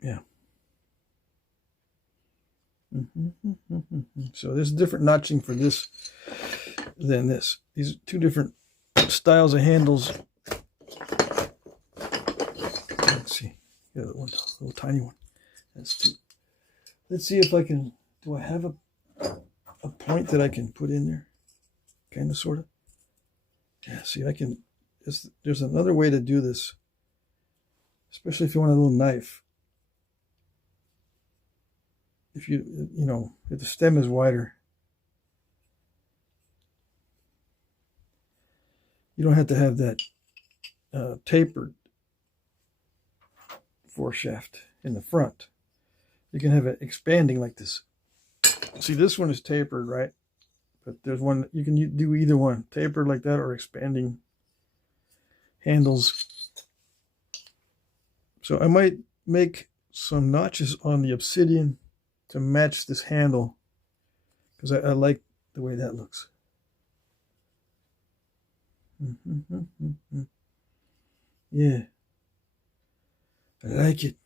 Yeah. So there's different notching for this than this. These are two different styles of handles. Let's see. Yeah, one little tiny one. That's two. Let's see if I can. Do I have a point that I can put in there? Kind of, sort of. Yeah. See, I can. There's another way to do this, especially if you want a little knife. If if the stem is wider, you don't have to have that tapered foreshaft in the front. You can have it expanding like this. See, this one is tapered, right? But there's one, you can do either one, tapered like that or expanding handles. So I might make some notches on the obsidian to match this handle, because I like the way that looks. Yeah, I like it.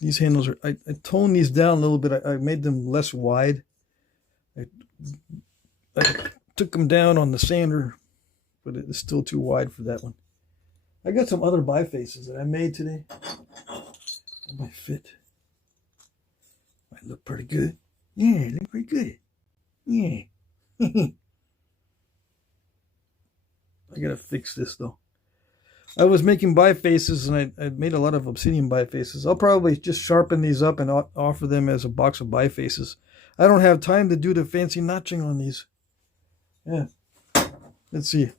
These handles are, I toned these down a little bit. I made them less wide. I took them down on the sander, but it's still too wide for that one. I got some other bifaces that I made today. That might fit. Might look pretty good. Yeah, look pretty good. Yeah. I gotta fix this though. I was making bifaces, and I made a lot of obsidian bifaces. I'll probably just sharpen these up and offer them as a box of bifaces. I don't have time to do the fancy notching on these. Yeah. Let's see.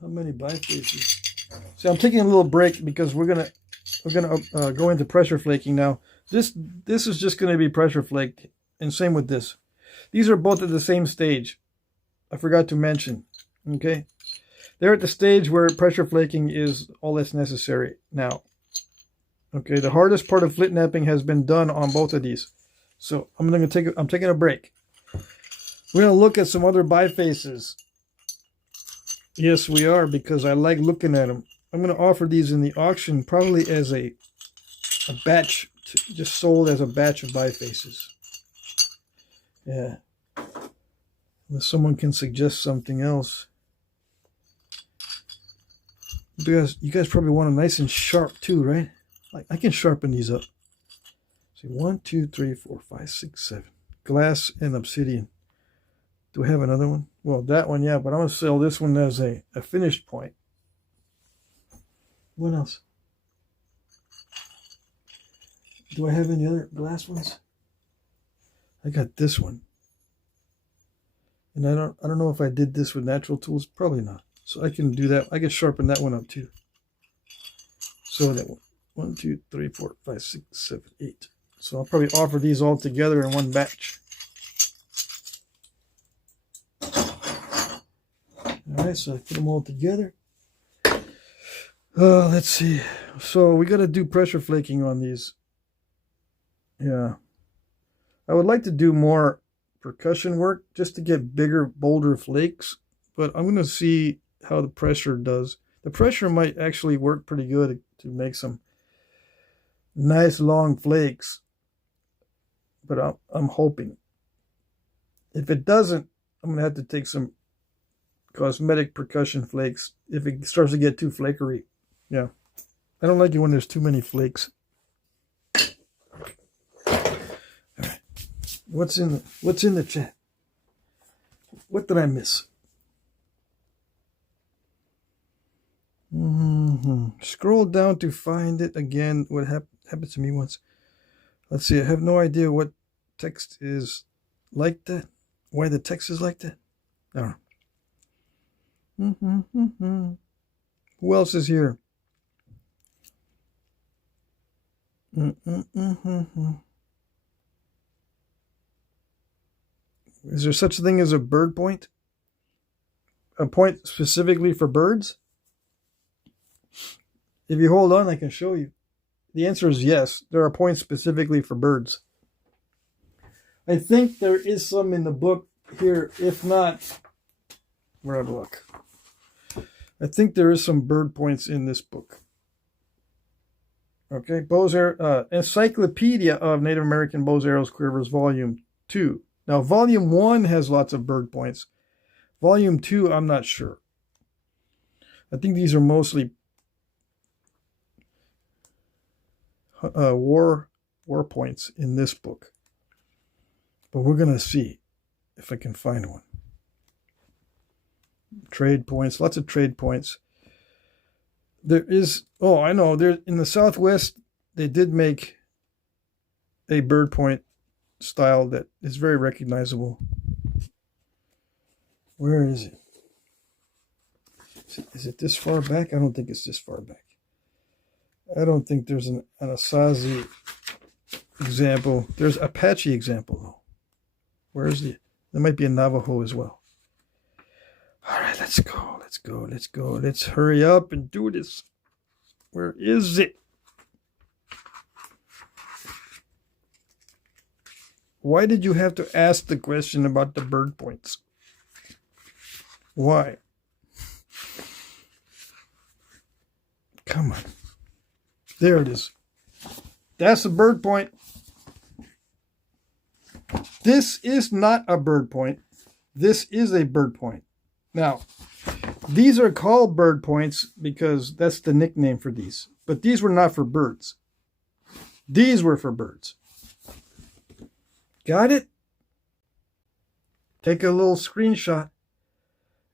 How many bifaces? See, I'm taking a little break because we're gonna go into pressure flaking now. This is just gonna be pressure flaked, and same with this. These are both at the same stage. I forgot to mention. Okay, they're at the stage where pressure flaking is all that's necessary now. Okay, the hardest part of Flintknapping has been done on both of these, so I'm taking a break. We're gonna look at some other bifaces. Yes, we are, because I like looking at them. I'm gonna offer these in the auction, probably as a batch, just sold as a batch of bifaces. Yeah, unless someone can suggest something else. Because you guys probably want them nice and sharp too, right? I can sharpen these up. See, 1, 2, 3, 4, 5, 6, 7. Glass and obsidian. Do I have another one? Well, that one, yeah, but I'm going to sell this one as a finished point. What else? Do I have any other glass ones? I got this one. And I don't know if I did this with natural tools. Probably not. So I can do that. I can sharpen that one up too. So that 1, 2, 3, 4, 5, 6, 7, 8. So I'll probably offer these all together in one batch. Alright, so I put them all together. Let's see. So we got to do pressure flaking on these. Yeah. I would like to do more percussion work just to get bigger, bolder flakes. But I'm going to see how the pressure does. The pressure might actually work pretty good to make some nice long flakes. But I'm hoping. If it doesn't, I'm going to have to take some cosmetic percussion flakes if it starts to get too flakery. Yeah. I don't like it when there's too many flakes. All right. What's in the chat? What did I miss? Scroll down to find it again. What happened to me once? Let's see. I have no idea what text is like that. Why the text is like that? I don't know. Who else is here? Is there such a thing as a bird point? A point specifically for birds? If you hold on, I can show you. The answer is yes. There are points specifically for birds. I think there is some in the book here. If not, we're out of luck. I think there is some bird points in this book. Okay, bows arrow, Encyclopedia of Native American Bows, Arrows, Quivers, Volume 2. Now, Volume 1 has lots of bird points. Volume 2, I'm not sure. I think these are mostly war points in this book. But we're going to see if I can find one. Trade points, lots of trade points. There is, oh, I know, there in the Southwest, they did make a bird point style that is very recognizable. Where is it? Is it this far back? I don't think it's this far back. I don't think there's an Anasazi example. There's Apache example, though. Where is the, there might be a Navajo as well. All right, let's go, let's go, let's go. Let's hurry up and do this. Where is it? Why did you have to ask the question about the bird points? Why? Come on. There it is. That's a bird point. This is not a bird point. This is a bird point. Now, these are called bird points because that's the nickname for these. But these were not for birds. These were for birds. Got it? Take a little screenshot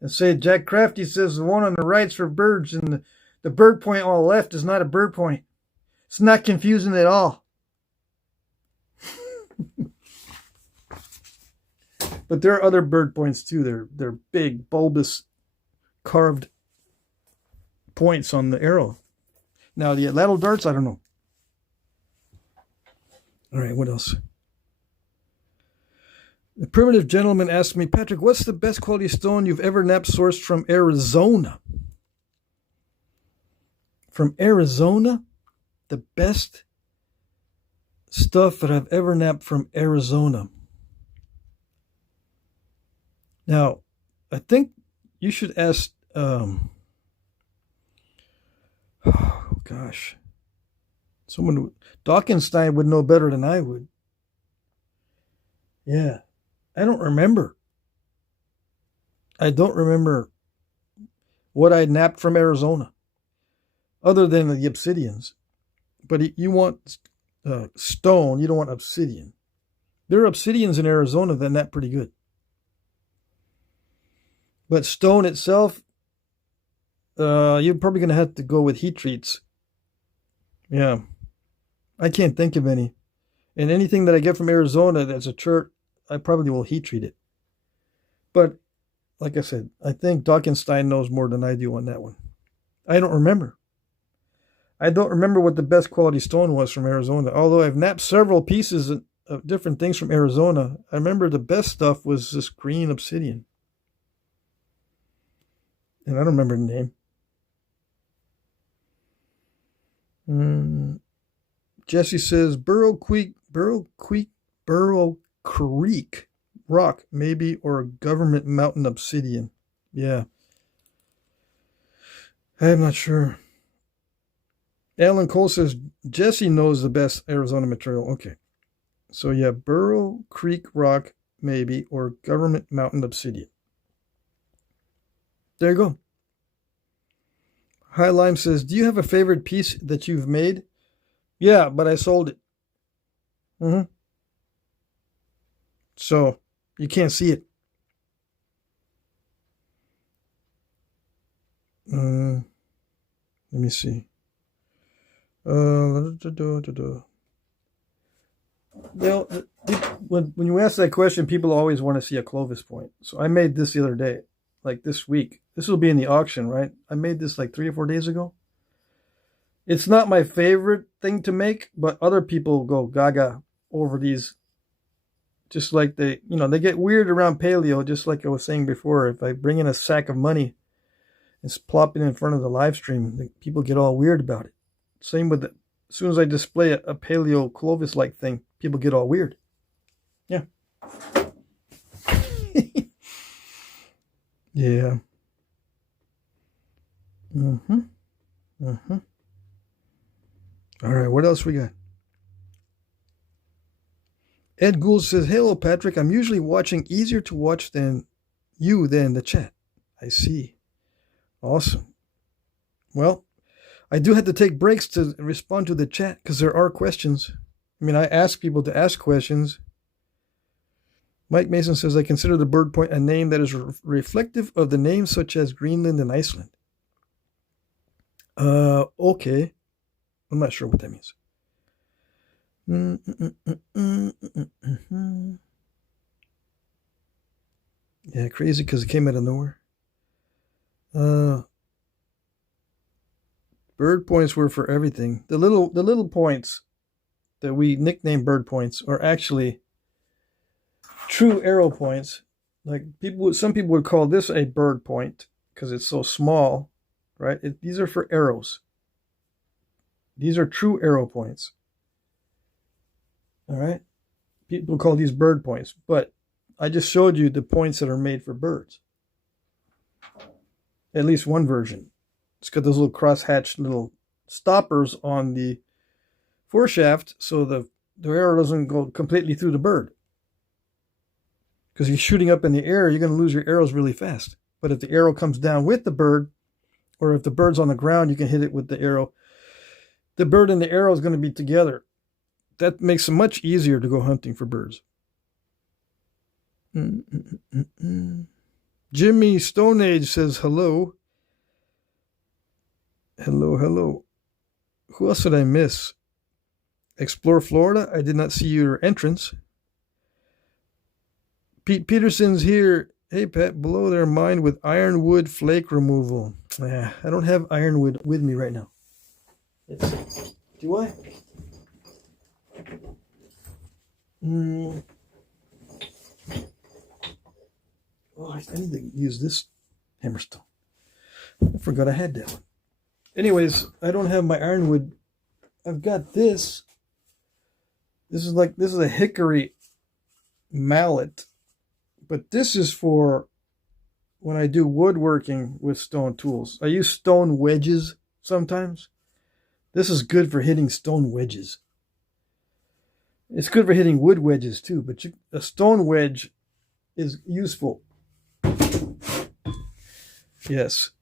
and say, Jack Crafty says the one on the right's for birds and the bird point on the left is not a bird point. It's not confusing at all. But there are other bird points too. They're big, bulbous, carved points on the arrow. Now the lateral darts, I don't know. All right, what else? The primitive gentleman asked me, Patrick, what's the best quality stone you've ever napped sourced from Arizona? From Arizona? The best stuff that I've ever napped from Arizona. Now, I think you should ask, oh gosh, someone, Dawkinstein would know better than I would. Yeah, I don't remember. I don't remember what I napped from Arizona, other than the obsidians. But you want stone, you don't want obsidian. There are obsidians in Arizona that nap pretty good. But stone itself, you're probably going to have to go with heat treats. Yeah. I can't think of any. And anything that I get from Arizona that's a chert, I probably will heat treat it. But like I said, I think Dockenstein knows more than I do on that one. I don't remember. I don't remember what the best quality stone was from Arizona. Although I've napped several pieces of different things from Arizona, I remember the best stuff was this green obsidian. And I don't remember the name. Jesse says Burrow Creek rock, maybe, or Government Mountain obsidian. Yeah. I'm not sure. Alan Cole says Jesse knows the best Arizona material. Okay. So yeah, Burrow Creek rock, maybe, or Government Mountain obsidian. There you go. High Lime says, do you have a favorite piece that you've made? Yeah, but I sold it. So you can't see it. Let me see. Well, when you ask that question, people always want to see a Clovis point. So I made this the other day, like this week. This will be in the auction, right? I made this like 3 or 4 days ago. It's not my favorite thing to make, but other people go gaga over these. Just like they get weird around paleo, just like I was saying before. If I bring in a sack of money and plop it in front of the live stream, people get all weird about it. Same with as soon as I display a paleo Clovis-like thing, people get all weird. Yeah. Yeah. All right, what else we got? Ed Gould says, hello, Patrick. I'm usually watching easier to watch than the chat. I see. Awesome. Well, I do have to take breaks to respond to the chat because there are questions. I mean, I ask people to ask questions. Mike Mason says, I consider the bird point a name that is reflective of the names such as Greenland and Iceland. Okay. I'm not sure what that means. Yeah, crazy because it came out of nowhere. Bird points were for everything. The little points that we nickname bird points are actually true arrow points. Like some people would call this a bird point because it's so small, right? These are for arrows. These are true arrow points. All right. People call these bird points, but I just showed you the points that are made for birds. At least one version. It's got those little cross-hatched little stoppers on the foreshaft so the arrow doesn't go completely through the bird. Because if you're shooting up in the air, you're going to lose your arrows really fast. But if the arrow comes down with the bird, or if the bird's on the ground, you can hit it with the arrow. The bird and the arrow is going to be together. That makes it much easier to go hunting for birds. Jimmy Stone Age says hello. Hello. Who else did I miss? Explore Florida. I did not see your entrance. Pete Peterson's here. Hey, Pat, blow their mind with ironwood flake removal. I don't have ironwood with me right now. Do I? Oh, I need to use this hammerstone. I forgot I had that one. Anyways, I don't have my ironwood. I've got this. This is a hickory mallet. But this is for when I do woodworking with stone tools. I use stone wedges sometimes. This is good for hitting stone wedges. It's good for hitting wood wedges too, but a stone wedge is useful. Yes.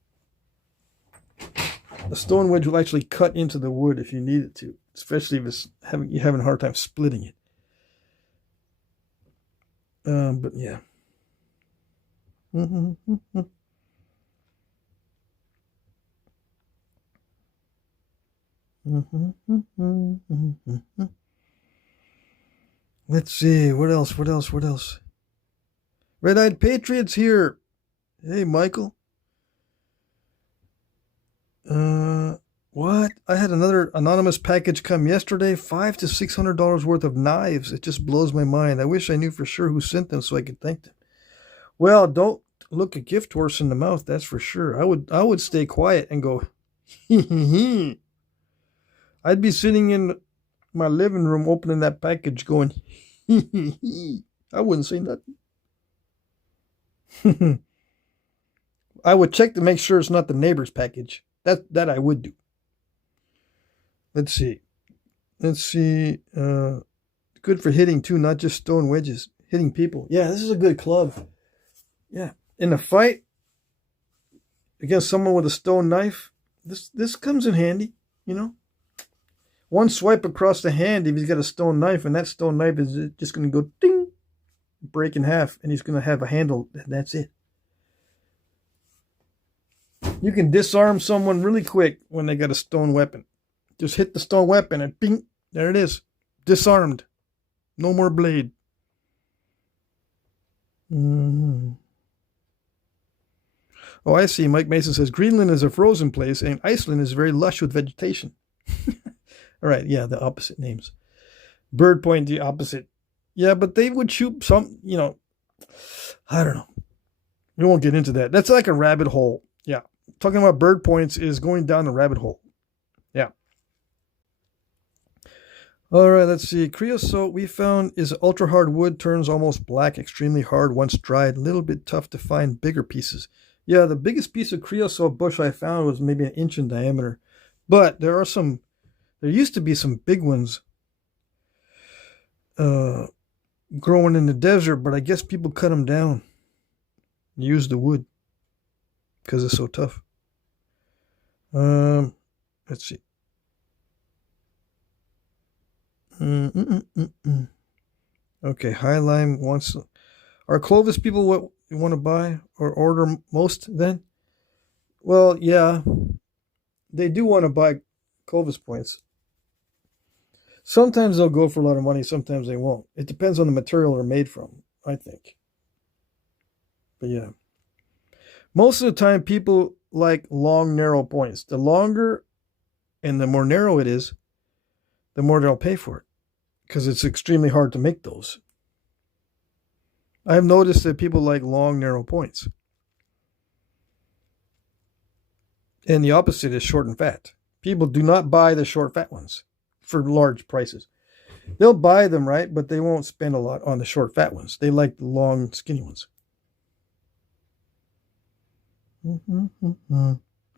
A stone wedge will actually cut into the wood if you need it to, especially if you're having a hard time splitting it. But yeah. Let's see. What else? Red-Eyed Patriot's here. Hey, Michael. What? I had another anonymous package come yesterday. $500 to $600 worth of knives. It just blows my mind. I wish I knew for sure who sent them so I could thank them. Well, don't look a gift horse in the mouth, that's for sure. I would stay quiet and go, hee hee hee. I'd be sitting in my living room opening that package going, hee hee hee. I wouldn't say nothing. I would check to make sure it's not the neighbor's package. That I would do. Let's see. Good for hitting too, not just stone wedges. Hitting people. Yeah, this is a good club. Yeah. In a fight against someone with a stone knife, this comes in handy, you know. One swipe across the hand if he's got a stone knife, and that stone knife is just going to go ding, break in half, and he's going to have a handle, and that's it. You can disarm someone really quick when they got a stone weapon. Just hit the stone weapon and bing, there it is. Disarmed. No more blade. Oh, I see. Mike Mason says Greenland is a frozen place and Iceland is very lush with vegetation. All right, yeah, the opposite names. Bird Point, the opposite. Yeah, but they would shoot some, you know, I don't know. We won't get into that. That's like a rabbit hole. Yeah. Talking about bird points is going down the rabbit hole. Yeah. All right, let's see. Creosote we found is ultra hard wood, turns almost black, extremely hard once dried, a little bit tough to find bigger pieces. Yeah, the biggest piece of creosote bush I found was maybe 1 inch in diameter. But there used to be some big ones growing in the desert, but I guess people cut them down and use the wood because it's so tough. Let's see. Okay, High Lime wants. Are Clovis people what you want to buy or order most then? Well, yeah, they do want to buy Clovis points. Sometimes they'll go for a lot of money, sometimes they won't. It depends on the material they're made from, I think. But yeah. Most of the time, people like long, narrow points. The longer and the more narrow it is, the more they'll pay for it. Because it's extremely hard to make those. I've noticed that people like long, narrow points. And the opposite is short and fat. People do not buy the short, fat ones for large prices. They'll buy them, right? But they won't spend a lot on the short, fat ones. They like the long, skinny ones.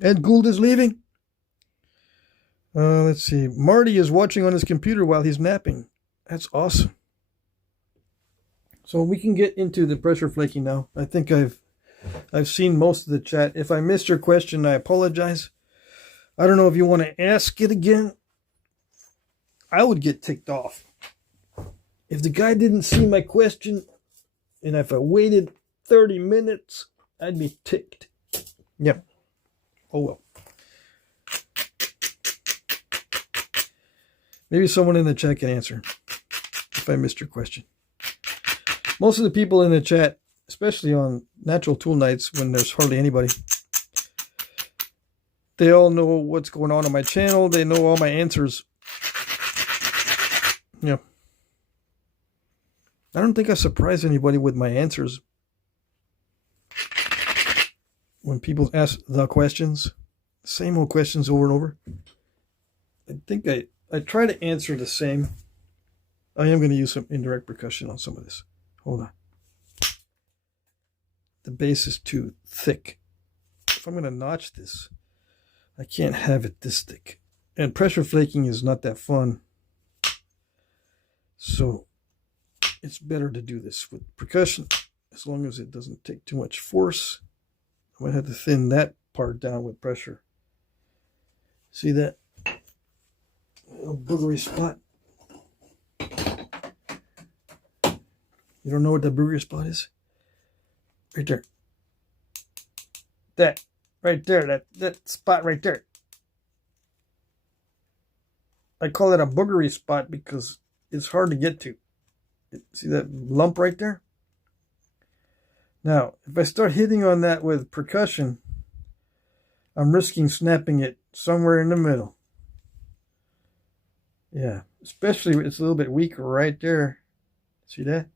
Ed Gould is leaving. Let's see. Marty is watching on his computer while he's napping. That's awesome. So we can get into the pressure flaking now. I think I've seen most of the chat. If I missed your question, I apologize. I don't know if you want to ask it again. I would get ticked off. If the guy didn't see my question, and if I waited 30 minutes, I'd be ticked. Yep. Oh well. Maybe someone in the chat can answer if I missed your question. Most of the people in the chat, especially on natural tool nights when there's hardly anybody, they all know what's going on my channel. They know all my answers. Yeah. I don't think I surprise anybody with my answers. When people ask the questions, same old questions over and over. I think I try to answer the same. I am going to use some indirect percussion on some of this. Hold on. The bass is too thick. If I'm going to notch this, I can't have it this thick. And pressure flaking is not that fun. So it's better to do this with percussion as long as it doesn't take too much force. I'm going to have to thin that part down with pressure. See that? Little boogery spot. You don't know what the boogery spot is? Right there. That. Right there. That spot right there. I call it a boogery spot because it's hard to get to. See that lump right there? Now, if I start hitting on that with percussion, I'm risking snapping it somewhere in the middle. Yeah, especially it's a little bit weaker right there. See that?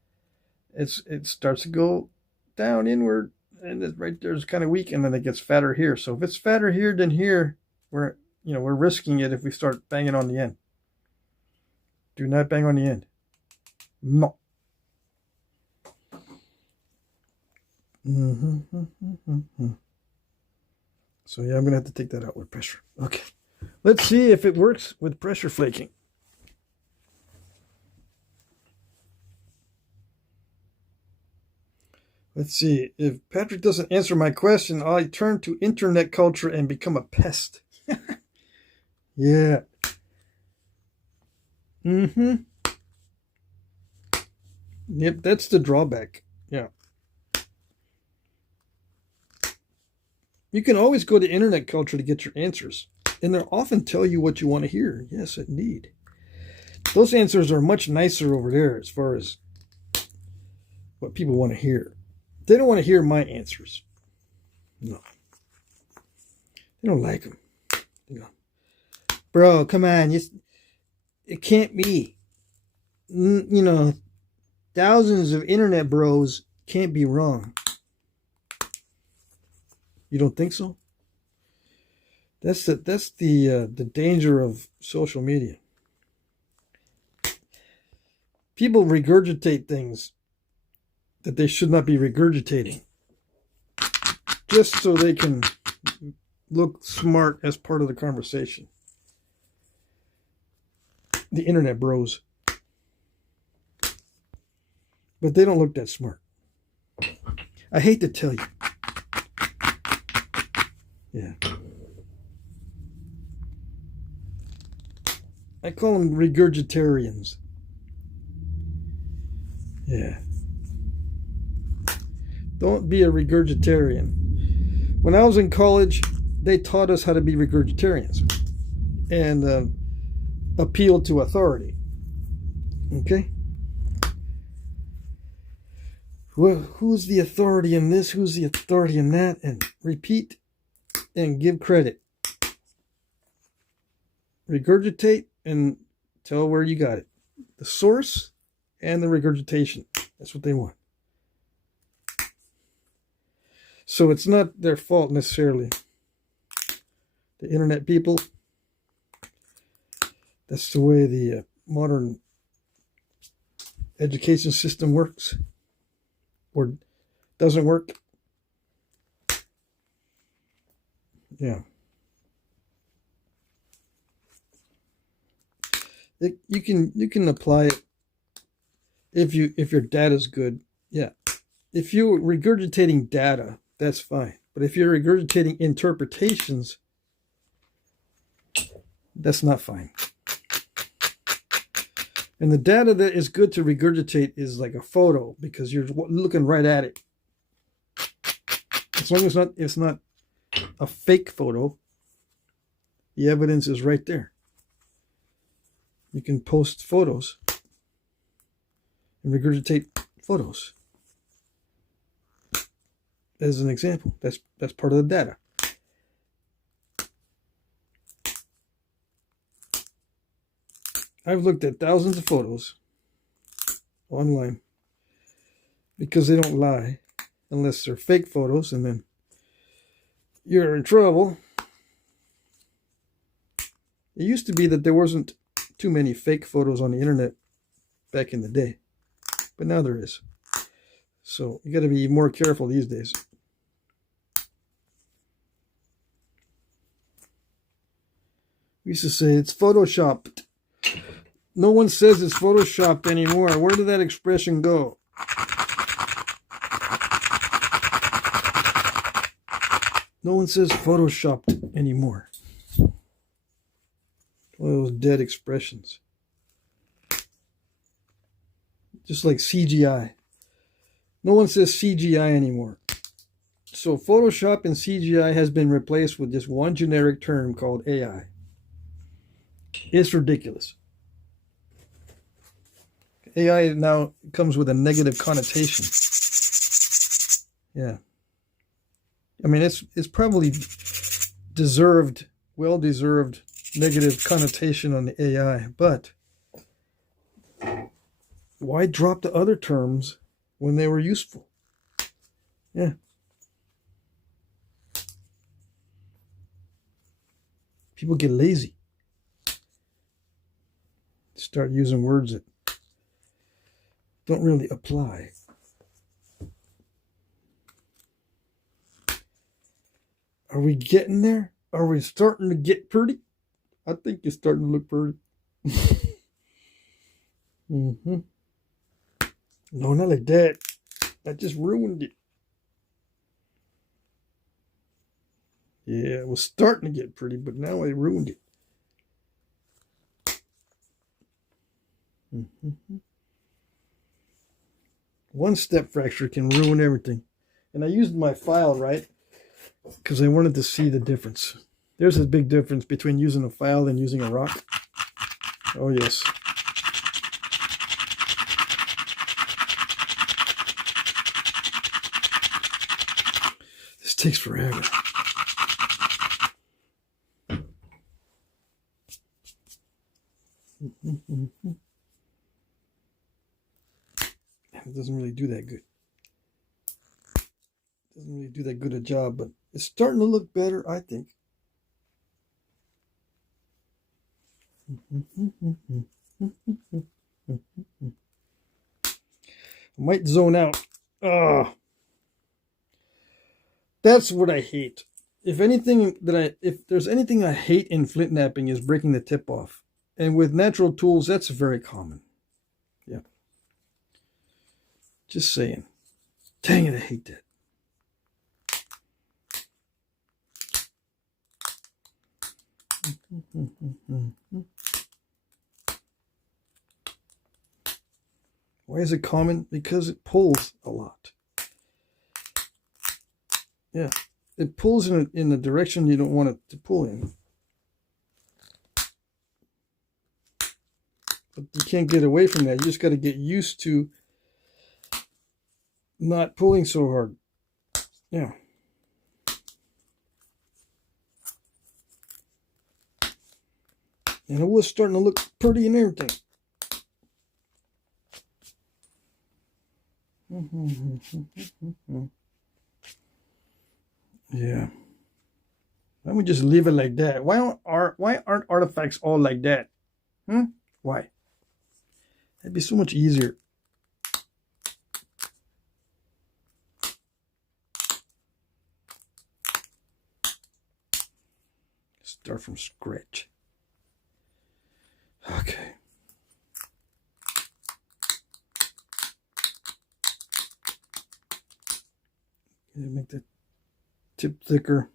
It starts to go down inward, and it right there is kind of weak, and then it gets fatter here. So if it's fatter here than here, we're risking it if we start banging on the end. Do not bang on the end. No. So yeah, I'm gonna have to take that out with pressure. Okay, let's see if it works with pressure flaking. Let's see. If Patrick doesn't answer my question, I turn to internet culture and become a pest. Yeah. Yep, that's the drawback. Yeah. You can always go to internet culture to get your answers, and they'll often tell you what you want to hear. Yes, indeed. Those answers are much nicer over there as far as what people want to hear. They don't want to hear my answers. No. They don't like them. They go, bro, come on. It can't be. Thousands of internet bros can't be wrong. You don't think so? That's the danger of social media. People regurgitate things that they should not be regurgitating, just so they can look smart as part of the conversation. The internet bros. But they don't look that smart. I hate to tell you. Yeah. I call them regurgitarians. Yeah. Don't be a regurgitarian. When I was in college, they taught us how to be regurgitarians and appeal to authority. Okay? Who's the authority in this? Who's the authority in that? And repeat and give credit. Regurgitate and tell where you got it. The source and the regurgitation. That's what they want. So it's not their fault necessarily. The internet people, that's the way the modern education system works. Or doesn't work. Yeah. You can apply it if your data is good. Yeah. If you're regurgitating data, that's fine. But if you're regurgitating interpretations, that's not fine. And the data that is good to regurgitate is like a photo because you're looking right at it. As long as it's not a fake photo, the evidence is right there. You can post photos and regurgitate photos. As an example, that's part of the data. I've looked at thousands of photos online because they don't lie unless they're fake photos, and then you're in trouble. It used to be that there wasn't too many fake photos on the internet back in the day, but now there is. So you got to be more careful these days. We used to say it's photoshopped. No one says it's photoshopped anymore. Where did that expression go? No one says photoshopped anymore. One of those dead expressions. Just like CGI. No one says CGI anymore. So Photoshop and CGI has been replaced with just one generic term called AI. It's ridiculous. AI now comes with a negative connotation. Yeah. I mean, it's probably deserved, well-deserved negative connotation on the AI, but why drop the other terms when they were useful? Yeah. People get lazy. Start using words that don't really apply. Are we getting there? Are we starting to get pretty? I think you're starting to look pretty. Mm-hmm. No, not like that. I just ruined it. Yeah, it was starting to get pretty, but now I ruined it. Mm-hmm. One step fracture can ruin everything. And I used my file, right? Because I wanted to see the difference. There's a big difference between using a file and using a rock. Oh, yes. This takes forever. It doesn't really do that good. Doesn't really do that good a job, but it's starting to look better, I think. I might zone out. That's what I hate. If there's anything I hate in flint knapping is breaking the tip off. And with natural tools, that's very common. Yeah. Just saying. Dang it, I hate that. Why is it common? Because it pulls a lot. Yeah, it pulls in the direction you don't want it to pull in. But you can't get away from that. You just got to get used to not pulling so hard. Yeah. And it was starting to look pretty and everything. Yeah. Why don't we just leave it like that? Why aren't artifacts all like that? Why? That'd be so much easier. Start from scratch. Okay. Make the tip thicker.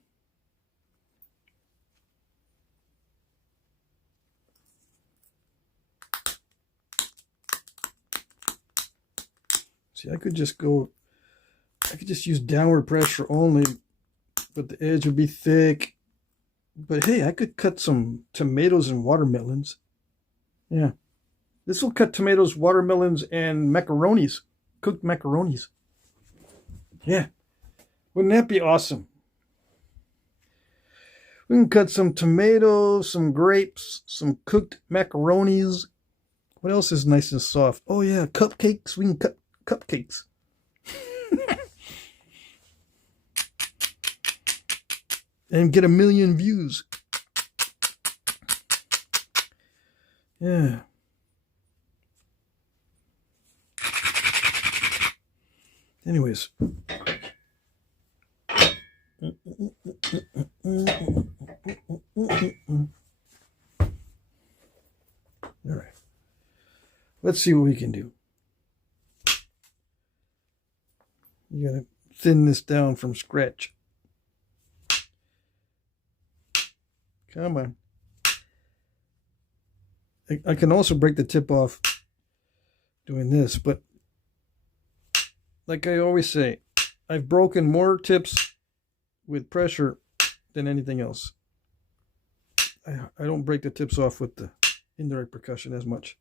See, I could just use downward pressure only, but the edge would be thick. But hey, I could cut some tomatoes and watermelons. Yeah. This will cut tomatoes, watermelons, and macaronis. Cooked macaronis. Yeah. Wouldn't that be awesome? We can cut some tomatoes, some grapes, some cooked macaronis. What else is nice and soft? Oh yeah, cupcakes. We can cut cupcakes. And get 1 million views. Yeah. Anyways. All right. Let's see what we can do. You gotta thin this down from scratch. Come on. I can also break the tip off doing this, but like I always say, I've broken more tips with pressure than anything else. I don't break the tips off with the indirect percussion as much.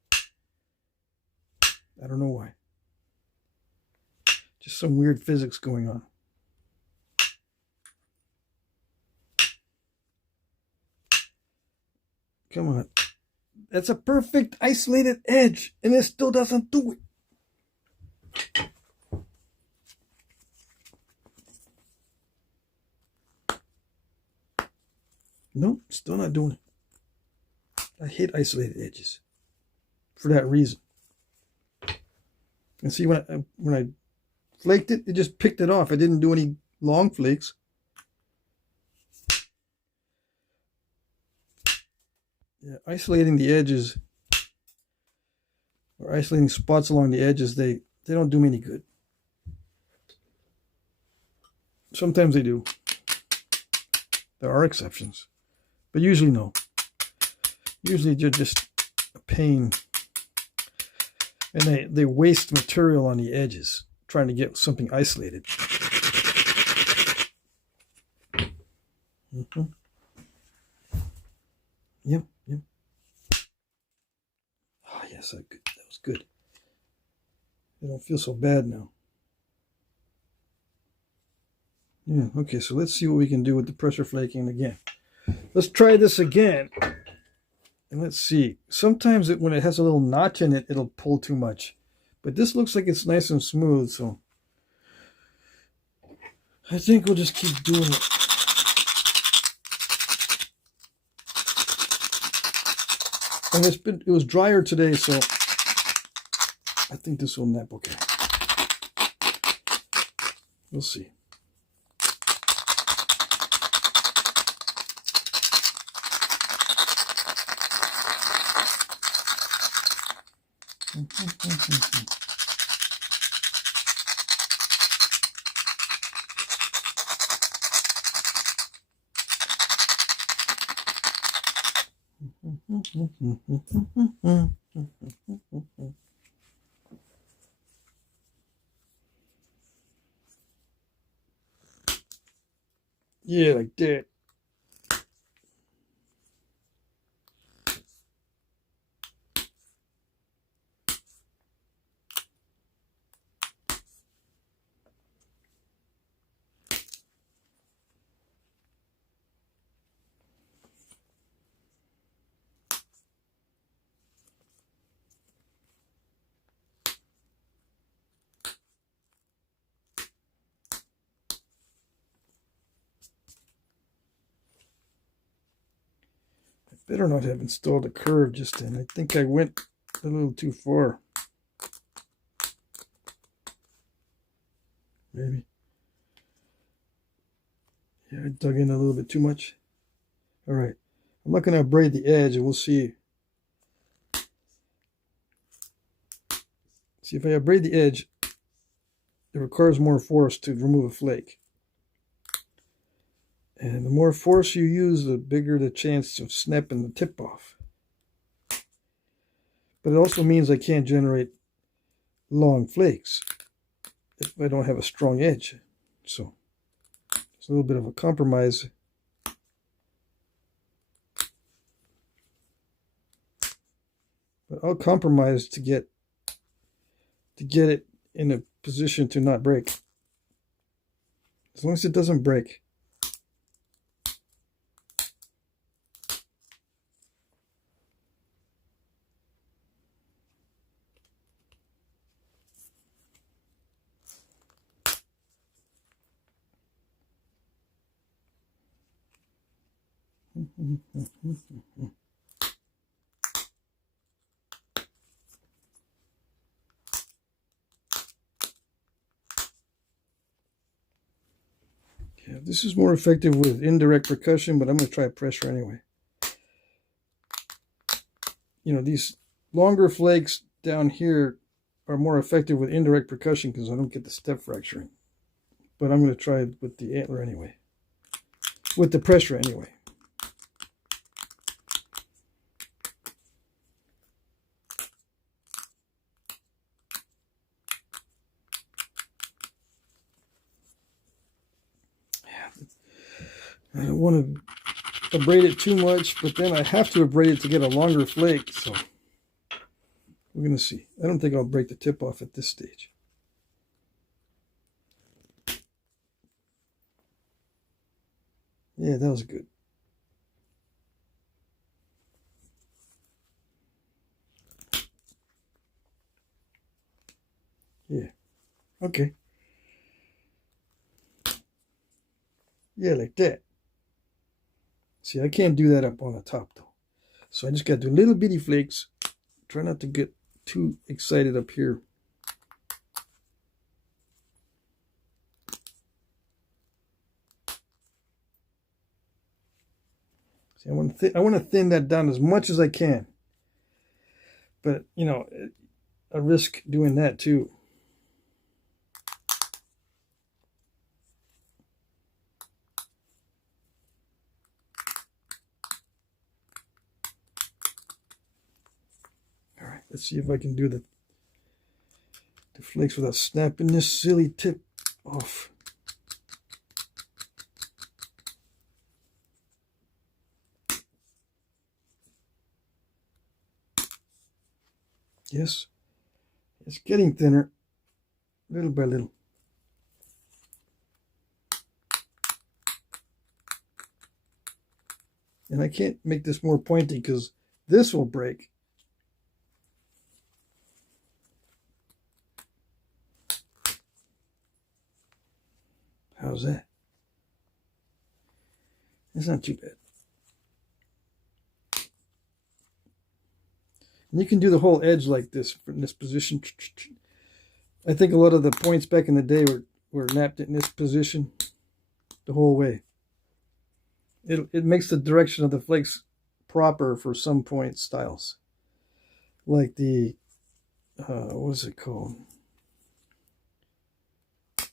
I don't know why. Just some weird physics going on. Come on. That's a perfect isolated edge, and it still doesn't do it. No, still not doing it. I hate isolated edges for that reason. And see, when I flaked it, it just picked it off. I didn't do any long flakes. Yeah, isolating the edges or isolating spots along the edges, they don't do me any good. Sometimes they do. There are exceptions, but usually no. Usually they're just a pain, and they waste material on the edges trying to get something isolated. Yep. Oh, yes, that was good. I don't feel so bad now. Yeah, okay, so let's see what we can do with the pressure flaking again. Let's try this again. And let's see. Sometimes when it has a little notch in it, it'll pull too much. But this looks like it's nice and smooth, so I think we'll just keep doing it. And it was drier today, so I think this will nap okay. We'll see. Yeah, like that. Better not have installed a curve just then. I think I went a little too far. Maybe. Yeah, I dug in a little bit too much. All right. I'm not going to braid the edge, and we'll see. See, if I braid the edge, it requires more force to remove a flake. And the more force you use, the bigger the chance of snapping the tip off. But it also means I can't generate long flakes if I don't have a strong edge. So it's a little bit of a compromise. But I'll compromise to get it in a position to not break. As long as it doesn't break. Yeah, this is more effective with indirect percussion, but I'm going to try pressure anyway. You know, these longer flakes down here are more effective with indirect percussion because I don't get the step fracturing. But I'm going to try it with the antler anyway. With the pressure anyway. I don't want to abrade it too much, but then I have to abrade it to get a longer flake, so we're going to see. I don't think I'll break the tip off at this stage. Yeah, that was good. Yeah, okay. Yeah, like that. See, I can't do that up on the top, though. So I just got to do little bitty flakes. Try not to get too excited up here. See, I want to thin that down as much as I can. But, you know, I risk doing that, too. Let's see if I can do the flakes without snapping this silly tip off. Yes, it's getting thinner, little by little. And I can't make this more pointy because this will break. How's that? It's not too bad. And you can do the whole edge like this in this position. I think a lot of the points back in the day were napped in this position the whole way. It makes the direction of the flakes proper for some point styles. Like the, what is it called?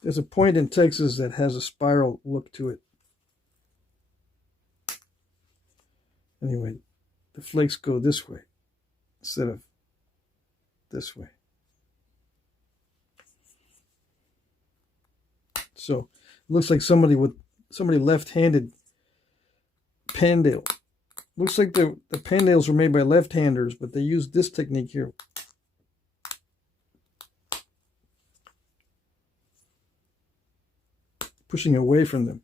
There's a point in Texas that has a spiral look to it. Anyway, the flakes go this way instead of this way. So it looks like somebody left-handed pandale. Looks like the pandales were made by left-handers, but they used this technique here. Pushing away from them.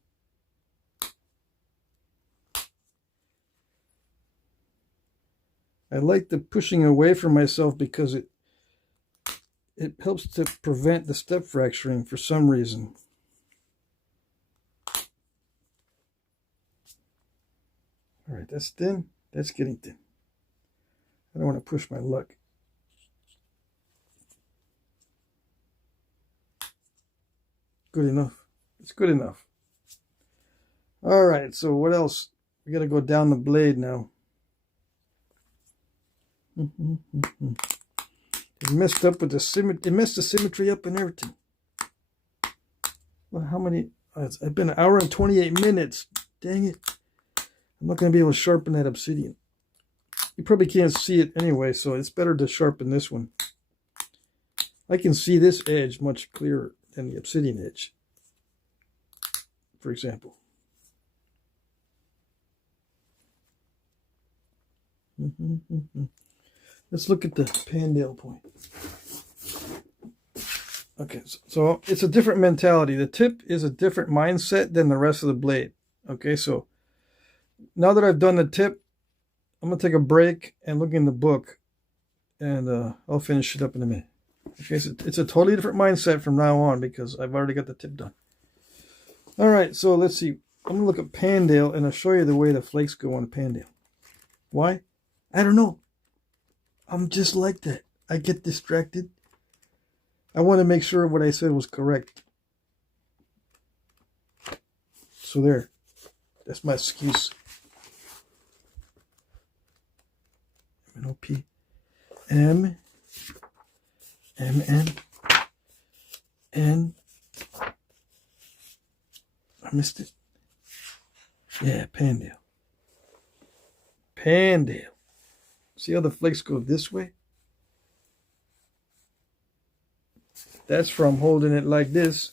I like the pushing away from myself because it helps to prevent the step fracturing for some reason. All right, that's thin. That's getting thin. I don't want to push my luck. Good enough. It's good enough. All right, so what else? We got to go down the blade now. It messed up with the symmetry. It messed the symmetry up and everything. Well, how many? It's been 1 hour and 28 minutes. Dang it. I'm not going to be able to sharpen that obsidian. You probably can't see it anyway, so it's better to sharpen this one. I can see this edge much clearer than the obsidian edge, for example. Let's look at the pandale point. Okay, so it's a different mentality. The tip is a different mindset than the rest of the blade. Okay, so now that I've done the tip, I'm going to take a break and look in the book, and I'll finish it up in a minute. Okay, so it's a totally different mindset from now on because I've already got the tip done. All right, so let's see. I'm going to look at pandale, and I'll show you the way the flakes go on pandale. Why? I don't know. I'm just like that. I get distracted. I want to make sure what I said was correct. So there. That's my excuse. M-N-O-P. M. M-N. N. I missed it. Yeah, pandale. Pandale. See how the flakes go this way? That's from holding it like this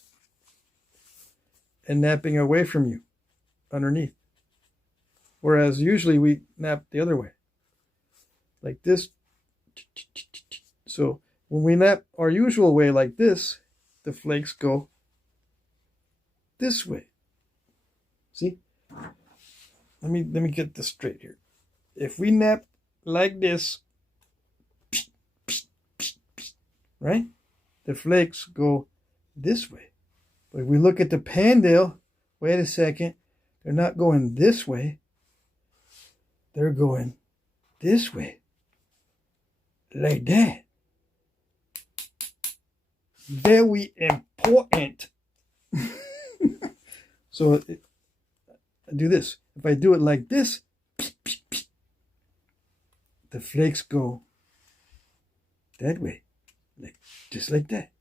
and napping away from you underneath. Whereas usually we nap the other way, like this. So when we nap our usual way like this, the flakes go this way. See? Let me get this straight here. If we nap like this, right? The flakes go this way. But if we look at the Pandale, wait a second, they're not going this way. They're going this way. Like that. Very important. So I do this. If I do it like this, the flakes go that way. Just like that.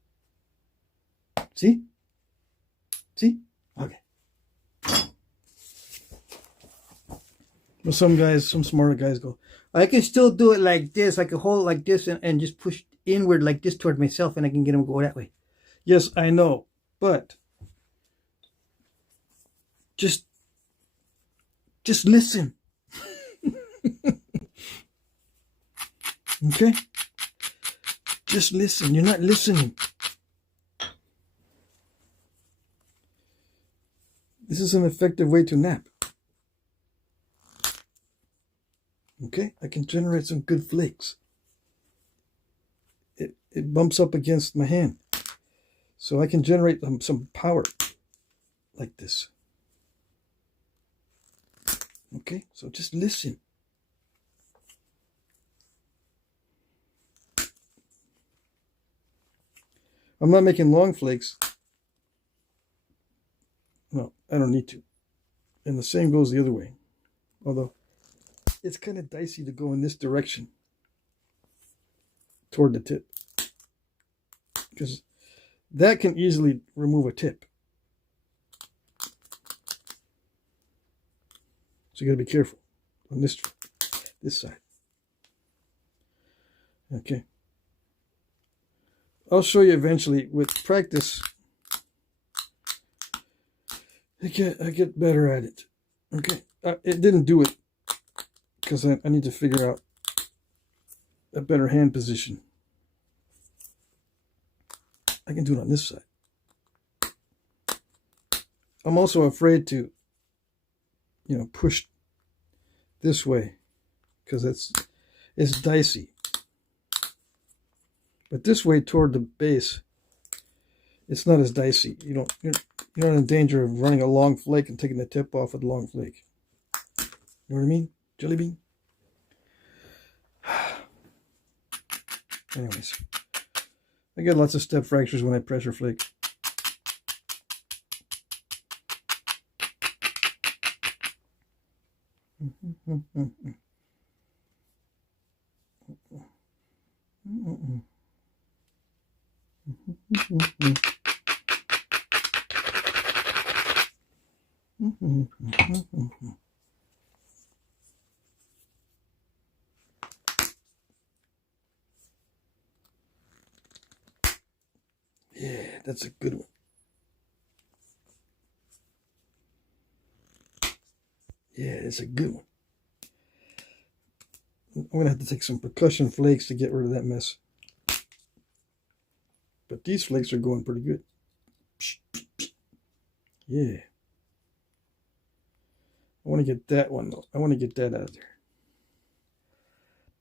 See? See? Okay. Well, some smarter guys go, I can still do it like this. I can hold it like this and just push inward like this toward myself, and I can get them to go that way. Yes, I know. But just listen. Okay? Just listen. You're not listening. This is an effective way to nap. Okay? I can generate some good flakes. It bumps up against my hand. So I can generate some power like this. Okay? So just listen. I'm not making long flakes. No, I don't need to. And the same goes the other way. Although, it's kind of dicey to go in this direction toward the tip. Because that can easily remove a tip. So you got to be careful on this side. Okay. I'll show you eventually. With practice, I get better at it. Okay. It didn't do it because I need to figure out a better hand position. I can do it on this side. I'm also afraid to, push this way because it's dicey. But this way toward the base, it's not as dicey. You're not in danger of running a long flake and taking the tip off of the long flake. You know what I mean? Jelly bean? Anyways, I get lots of step fractures when I pressure flake. Yeah, that's a good one. Yeah, it's a good one. I'm going to have to take some percussion flakes to get rid of that mess. But these flakes are going pretty good. Yeah. I want to get that one, though. I want to get that out of there.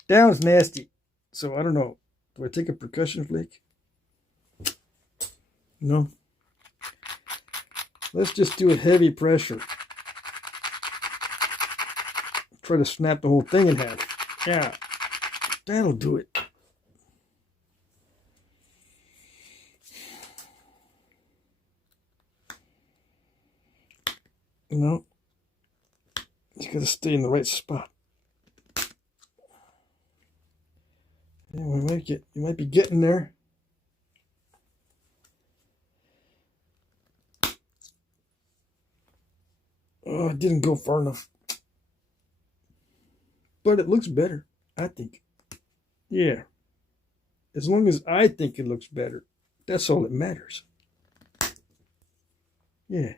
That one's nasty. So, I don't know. Do I take a percussion flake? No. Let's just do a heavy pressure. Try to snap the whole thing in half. Yeah. That'll do it. No. You gotta stay in the right spot. Yeah, you might be getting there. Oh, it didn't go far enough. But it looks better, I think. Yeah. As long as I think it looks better, that's all that matters. Yeah.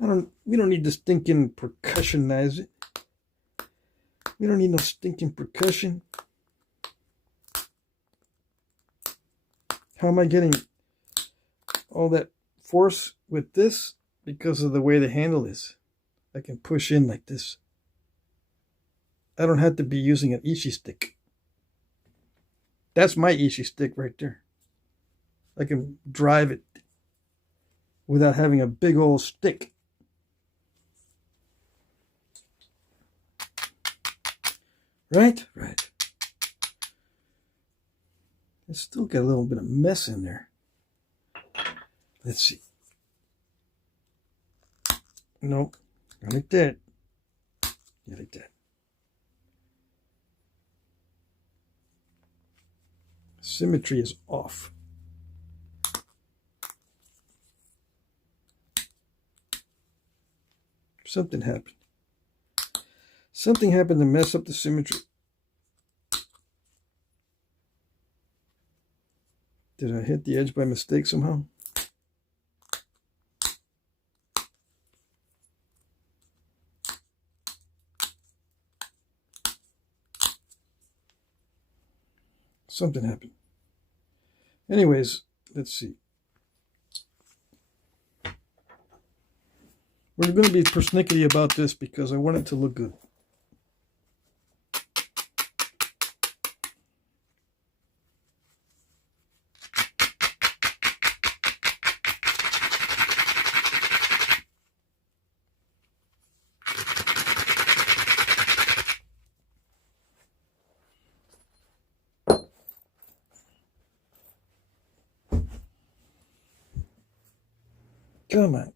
We don't need to stinking percussionize it. We don't need no stinking percussion. How am I getting all that force with this? Because of the way the handle is. I can push in like this. I don't have to be using an Ishi stick. That's my Ishi stick right there. I can drive it without having a big old stick. Right? Right. It's still got a little bit of mess in there. Let's see. Nope. Not like that. Yeah, like that. Symmetry is off. Something happened. Something happened to mess up the symmetry. Did I hit the edge by mistake somehow? Something happened. Anyways, let's see. We're going to be persnickety about this because I want it to look good. Come on.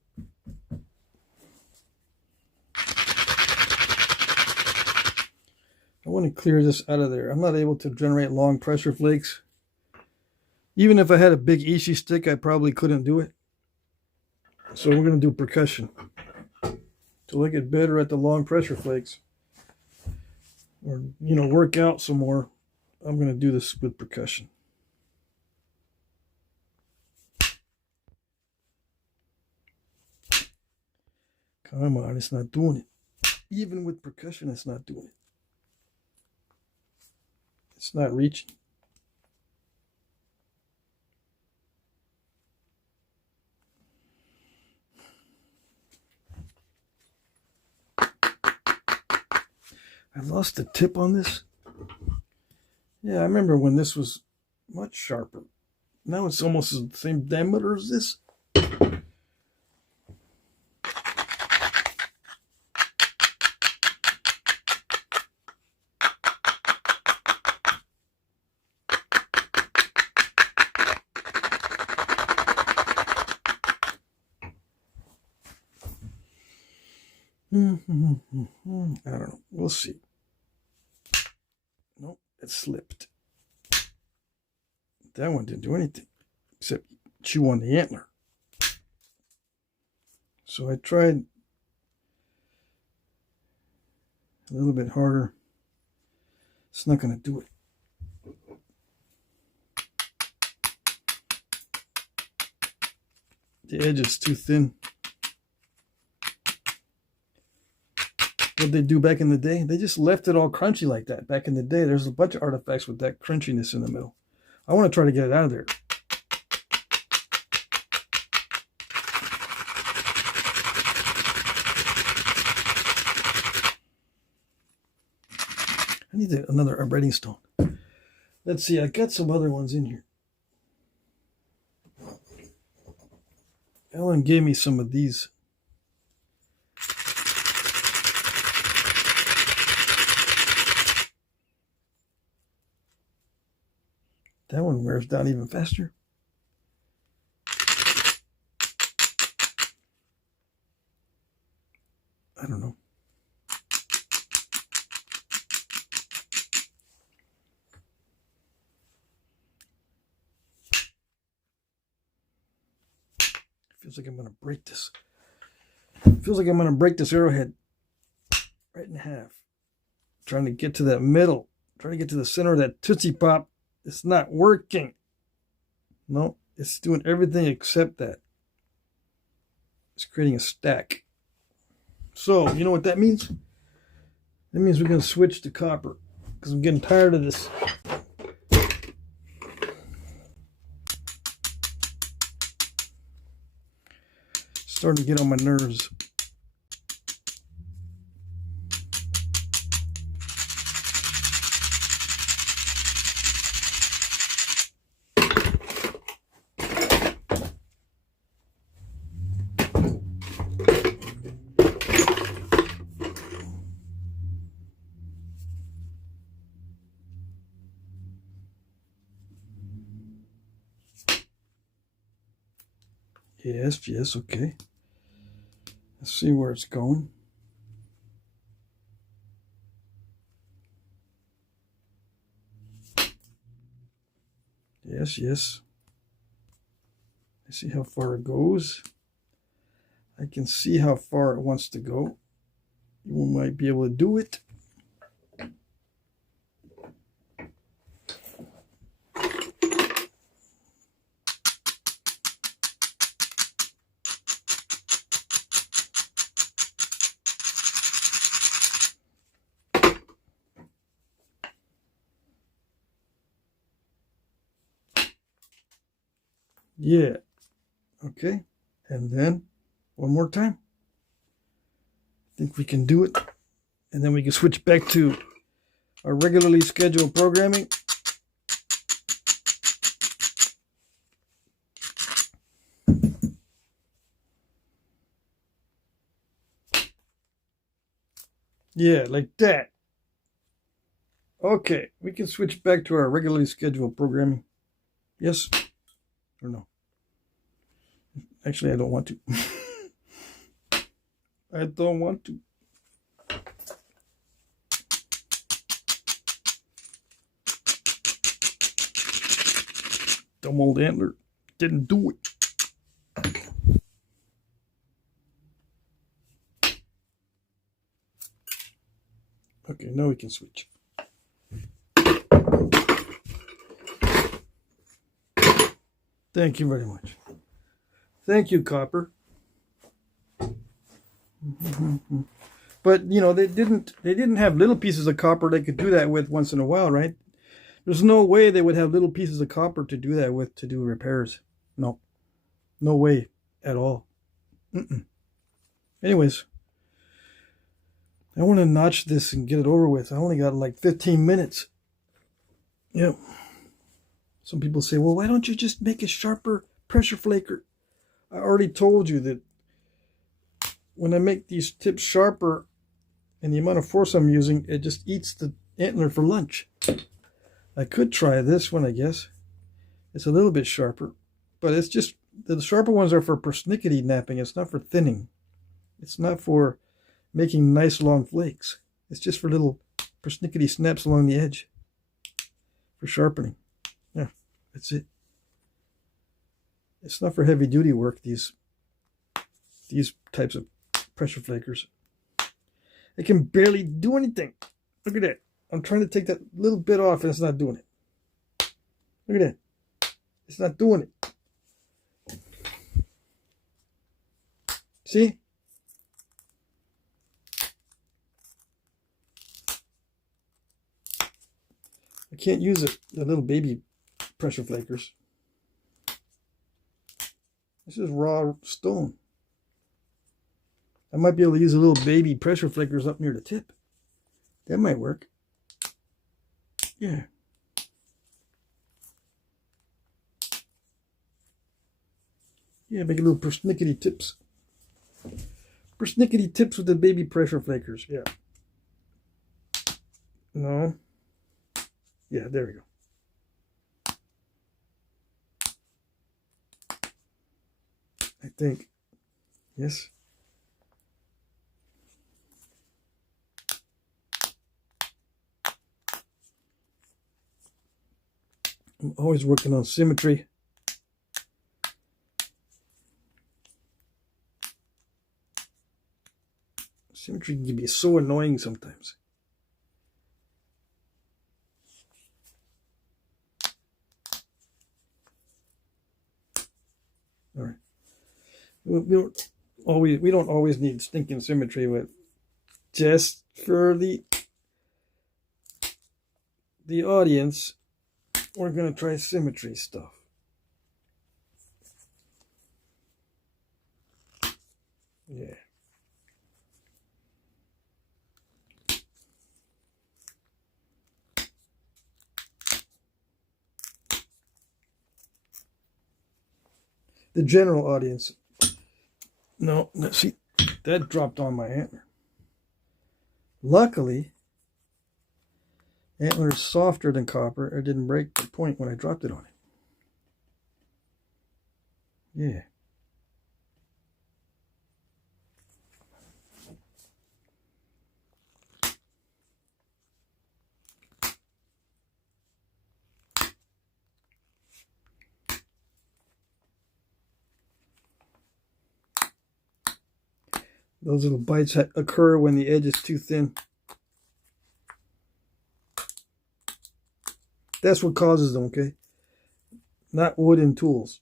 I want to clear this out of there. I'm not able to generate long pressure flakes. Even if I had a big Ishi stick, I probably couldn't do it. So we're going to do percussion. To make it better at the long pressure flakes. Or, you know, work out some more. I'm going to do this with percussion. Come on, it's not doing it. Even with percussion, it's not doing it. It's not reaching. I lost the tip on this. Yeah, I remember when this was much sharper. Now it's almost the same diameter as this. I don't know. We'll see. Nope, it slipped. That one didn't do anything except chew on the antler. So I tried a little bit harder. It's not going to do it. The edge is too thin. What they do back in the day, they just left it all crunchy like that. Back in the day, there's a bunch of artifacts with that crunchiness in the middle. I want to try to get it out of there. I need another writing stone. Let's see, I got some other ones in here. Ellen gave me some of these. That one wears down even faster. I don't know. Feels like I'm going to break this. Feels like I'm going to break this arrowhead right in half. Trying to get to that middle. Trying to get to the center of that Tootsie Pop. It's not working. No, it's doing everything except that. It's creating a stack. So, you know what that means? That means we're going to switch to copper because I'm getting tired of this. Starting to get on my nerves. Yes, okay. Let's see where it's going. Yes. Let's see how far it goes. I can see how far it wants to go. You might be able to do it. Yeah. Okay. And then one more time. I think we can do it. And then we can switch back to our regularly scheduled programming. Yeah, like that. Okay, we can switch back to our regularly scheduled programming. Yes or no? Actually, I don't want to. I don't want to. Dumb old antler didn't do it. Okay, now we can switch. Thank you very much. Thank you, copper. But you know, they didn't have little pieces of copper they could do that with once in a while, right? There's no way they would have little pieces of copper to do that with, to do repairs. No way at all. Anyways, I want to notch this and get it over with. I only got like 15 minutes. Yep. Some people say, well, why don't you just make a sharper pressure flaker? I already told you that when I make these tips sharper and the amount of force I'm using, it just eats the antler for lunch. I could try this one, I guess. It's a little bit sharper, but it's just, the sharper ones are for persnickety napping. It's not for thinning. It's not for making nice long flakes. It's just for little persnickety snaps along the edge for sharpening. Yeah, that's it. It's not for heavy duty work, these types of pressure flakers. They can barely do anything. Look at that. I'm trying to take that little bit off and it's not doing it. Look at that. It's not doing it. See? I can't use it, the little baby pressure flakers. This is raw stone. I might be able to use a little baby pressure flakers up near the tip. That might work. Yeah. Yeah, make a little persnickety tips. Persnickety tips with the baby pressure flakers. Yeah. No. Yeah, there we go. I think. Yes. I'm always working on symmetry. Symmetry can be so annoying sometimes. All right. We we don't always need stinking symmetry, but just for the audience, we're gonna try symmetry stuff. Yeah. The general audience. No, see, that dropped on my antler. Luckily, antler is softer than copper. It didn't break the point when I dropped it on it. Yeah. Those little bites occur when the edge is too thin. That's what causes them, okay? Not wooden tools.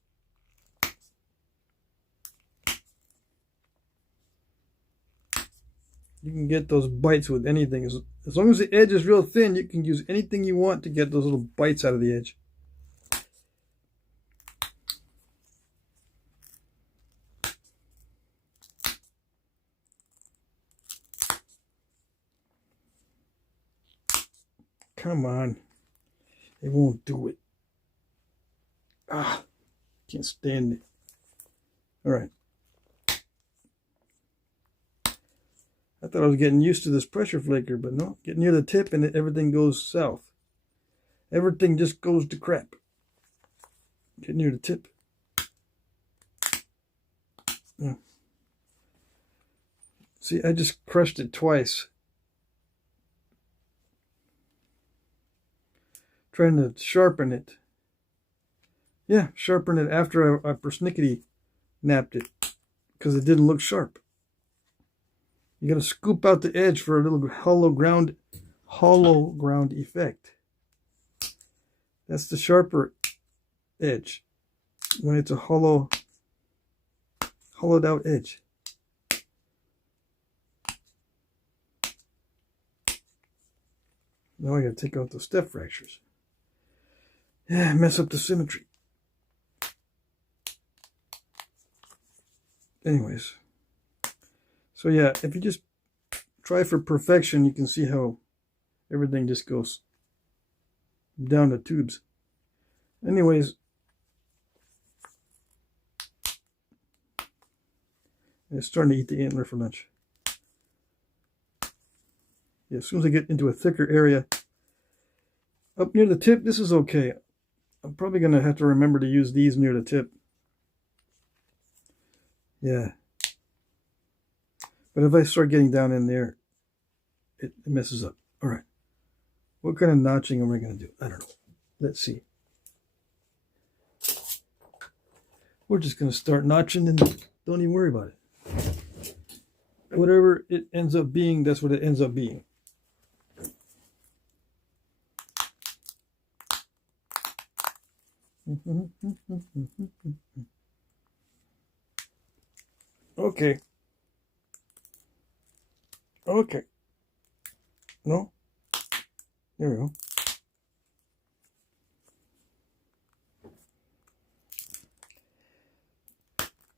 You can get those bites with anything. As long as the edge is real thin, you can use anything you want to get those little bites out of the edge. Come on. It won't do it. Ah, can't stand it. All right. I thought I was getting used to this pressure flaker, but no. Get near the tip and everything goes south. Everything just goes to crap. Get near the tip. Yeah. See, I just crushed it twice. Trying to sharpen it. Yeah, sharpen it after I persnickety napped it, because it didn't look sharp. You got to scoop out the edge for a little hollow ground effect. That's the sharper edge when it's a hollowed out edge. Now I got to take out those step fractures. Yeah, mess up the symmetry. Anyways, so yeah, if you just try for perfection, you can see how everything just goes down the tubes. Anyways, it's starting to eat the antler for lunch. Yeah, as soon as I get into a thicker area, up near the tip, this is okay. I'm probably going to have to remember to use these near the tip. Yeah. But if I start getting down in there, it messes up. All right. What kind of notching am I going to do? I don't know. Let's see. We're just going to start notching and don't even worry about it. Whatever it ends up being, that's what it ends up being. Okay. Okay. No. There we go.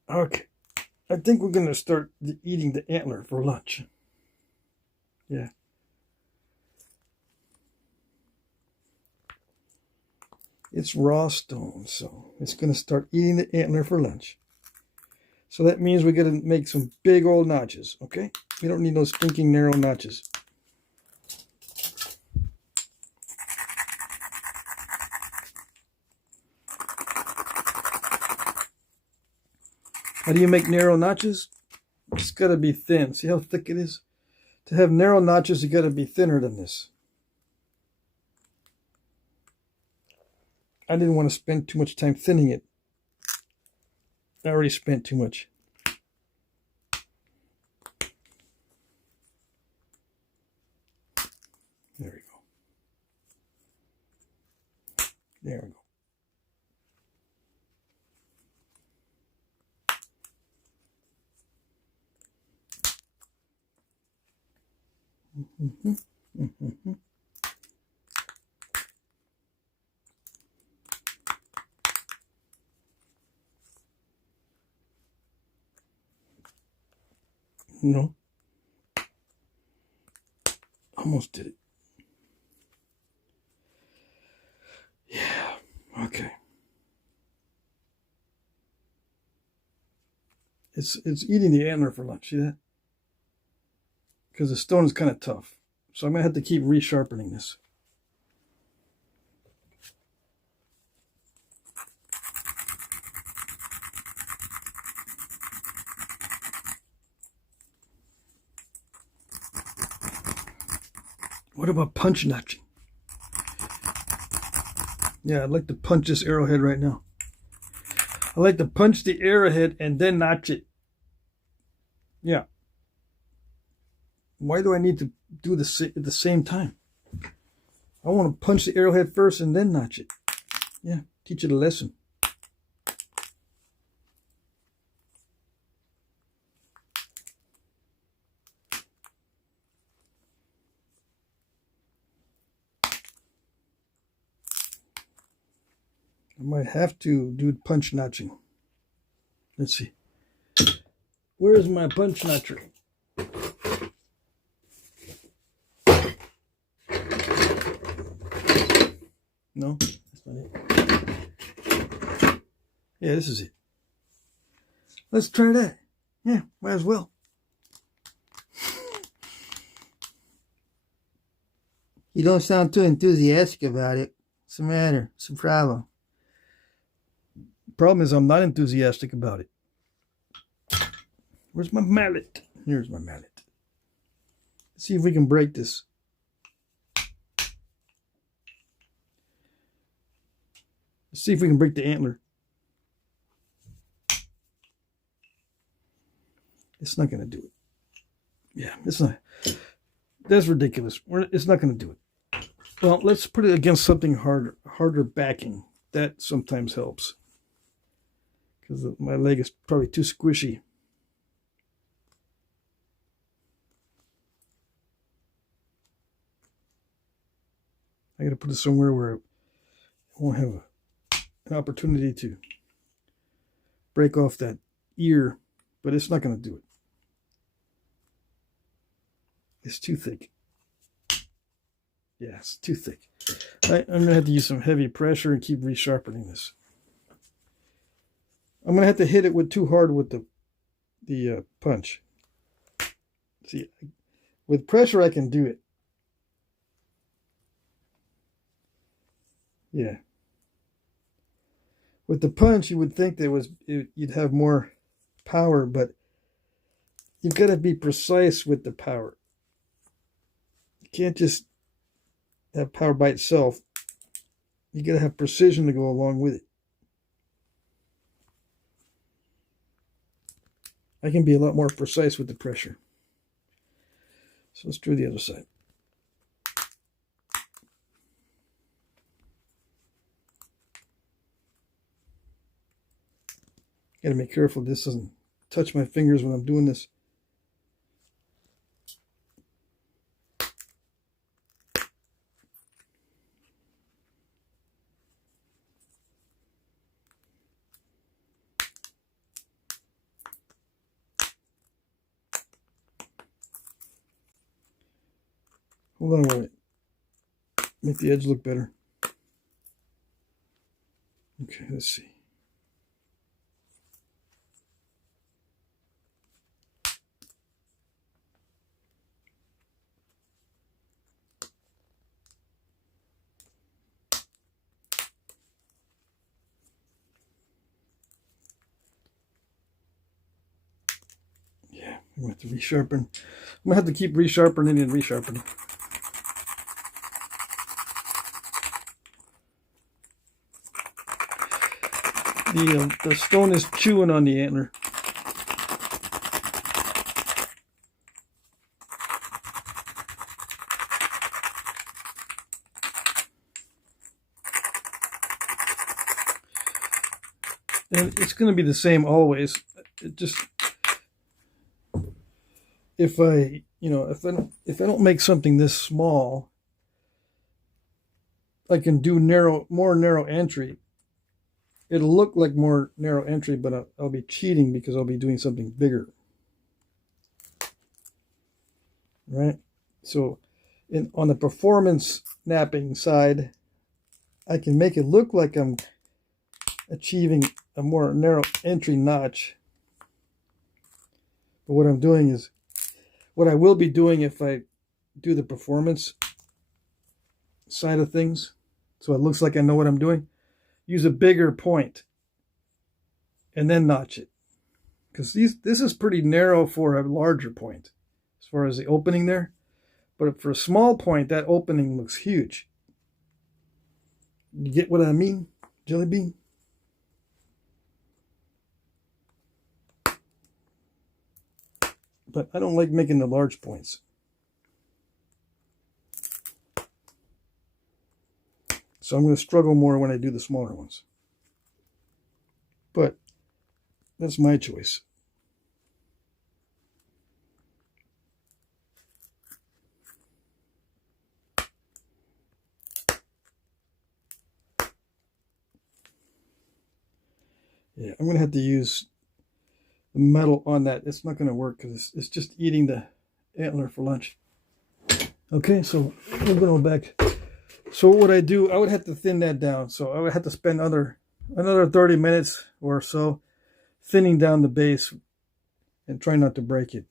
Okay. I think we're going to start eating the antler for lunch. Yeah. It's raw stone, so it's going to start eating the antler for lunch. So that means we got to make some big old notches, okay? We don't need those stinking narrow notches. How do you make narrow notches? It's got to be thin. See how thick it is? To have narrow notches, you got to be thinner than this. I didn't want to spend too much time thinning it. I already spent too much. There we go. There we go. No. Almost did it. Yeah. Okay. It's eating the antler for lunch. See that? Because the stone is kind of tough. So I'm going to have to keep resharpening this. What about punch notching? Yeah, I'd like to punch this arrowhead right now. I like to punch the arrowhead and then notch it. Yeah. Why do I need to do this at the same time? I want to punch the arrowhead first and then notch it. Yeah, teach it a lesson. I might have to do punch notching. Let's see. Where is my punch notcher? No, that's not it. Yeah, this is it. Let's try that. Yeah, might as well. You don't sound too enthusiastic about it. What's the matter? What's the problem? The problem is I'm not enthusiastic about it. Where's my mallet? Here's my mallet. Let's see if we can break this. Let's see if we can break the antler. It's not going to do it. Yeah, it's not. That's ridiculous. It's not going to do it. Well, let's put it against something harder backing. That sometimes helps. Because my leg is probably too squishy. I got to put it somewhere where I won't have an opportunity to break off that ear, but it's not going to do it. It's too thick. Yeah, it's too thick. I'm going to have to use some heavy pressure and keep resharpening this. I'm going to have to hit it with too hard with the punch. See, with pressure I can do it. Yeah. With the punch, you would think you'd have more power, but you've got to be precise with the power. You can't just have power by itself. You got to have precision to go along with it. I can be a lot more precise with the pressure. So let's do the other side. Got to be careful this doesn't touch my fingers when I'm doing this. Hold on a minute. Make the edge look better. Okay, let's see. Yeah, I'm going to have to resharpen. I'm going to have to keep resharpening and resharpening. The stone is chewing on the antler. And it's going to be the same always. It just, if I don't make something this small, I can do more narrow entry. It'll look like more narrow entry, but I'll be cheating because I'll be doing something bigger. Right? So on the performance knapping side, I can make it look like I'm achieving a more narrow entry notch. But what I'm doing is, what I will be doing if I do the performance side of things, so it looks like I know what I'm doing, use a bigger point and then notch it. Because this is pretty narrow for a larger point as far as the opening there. But for a small point, that opening looks huge. You get what I mean, Jelly Bean? But I don't like making the large points. So I'm going to struggle more when I do the smaller ones. But that's my choice. Yeah, I'm going to have to use the metal on that. It's not going to work because it's just eating the antler for lunch. Okay, so we're going to go back. So what would I do? I would have to thin that down. So I would have to spend another 30 minutes or so thinning down the base and try not to break it.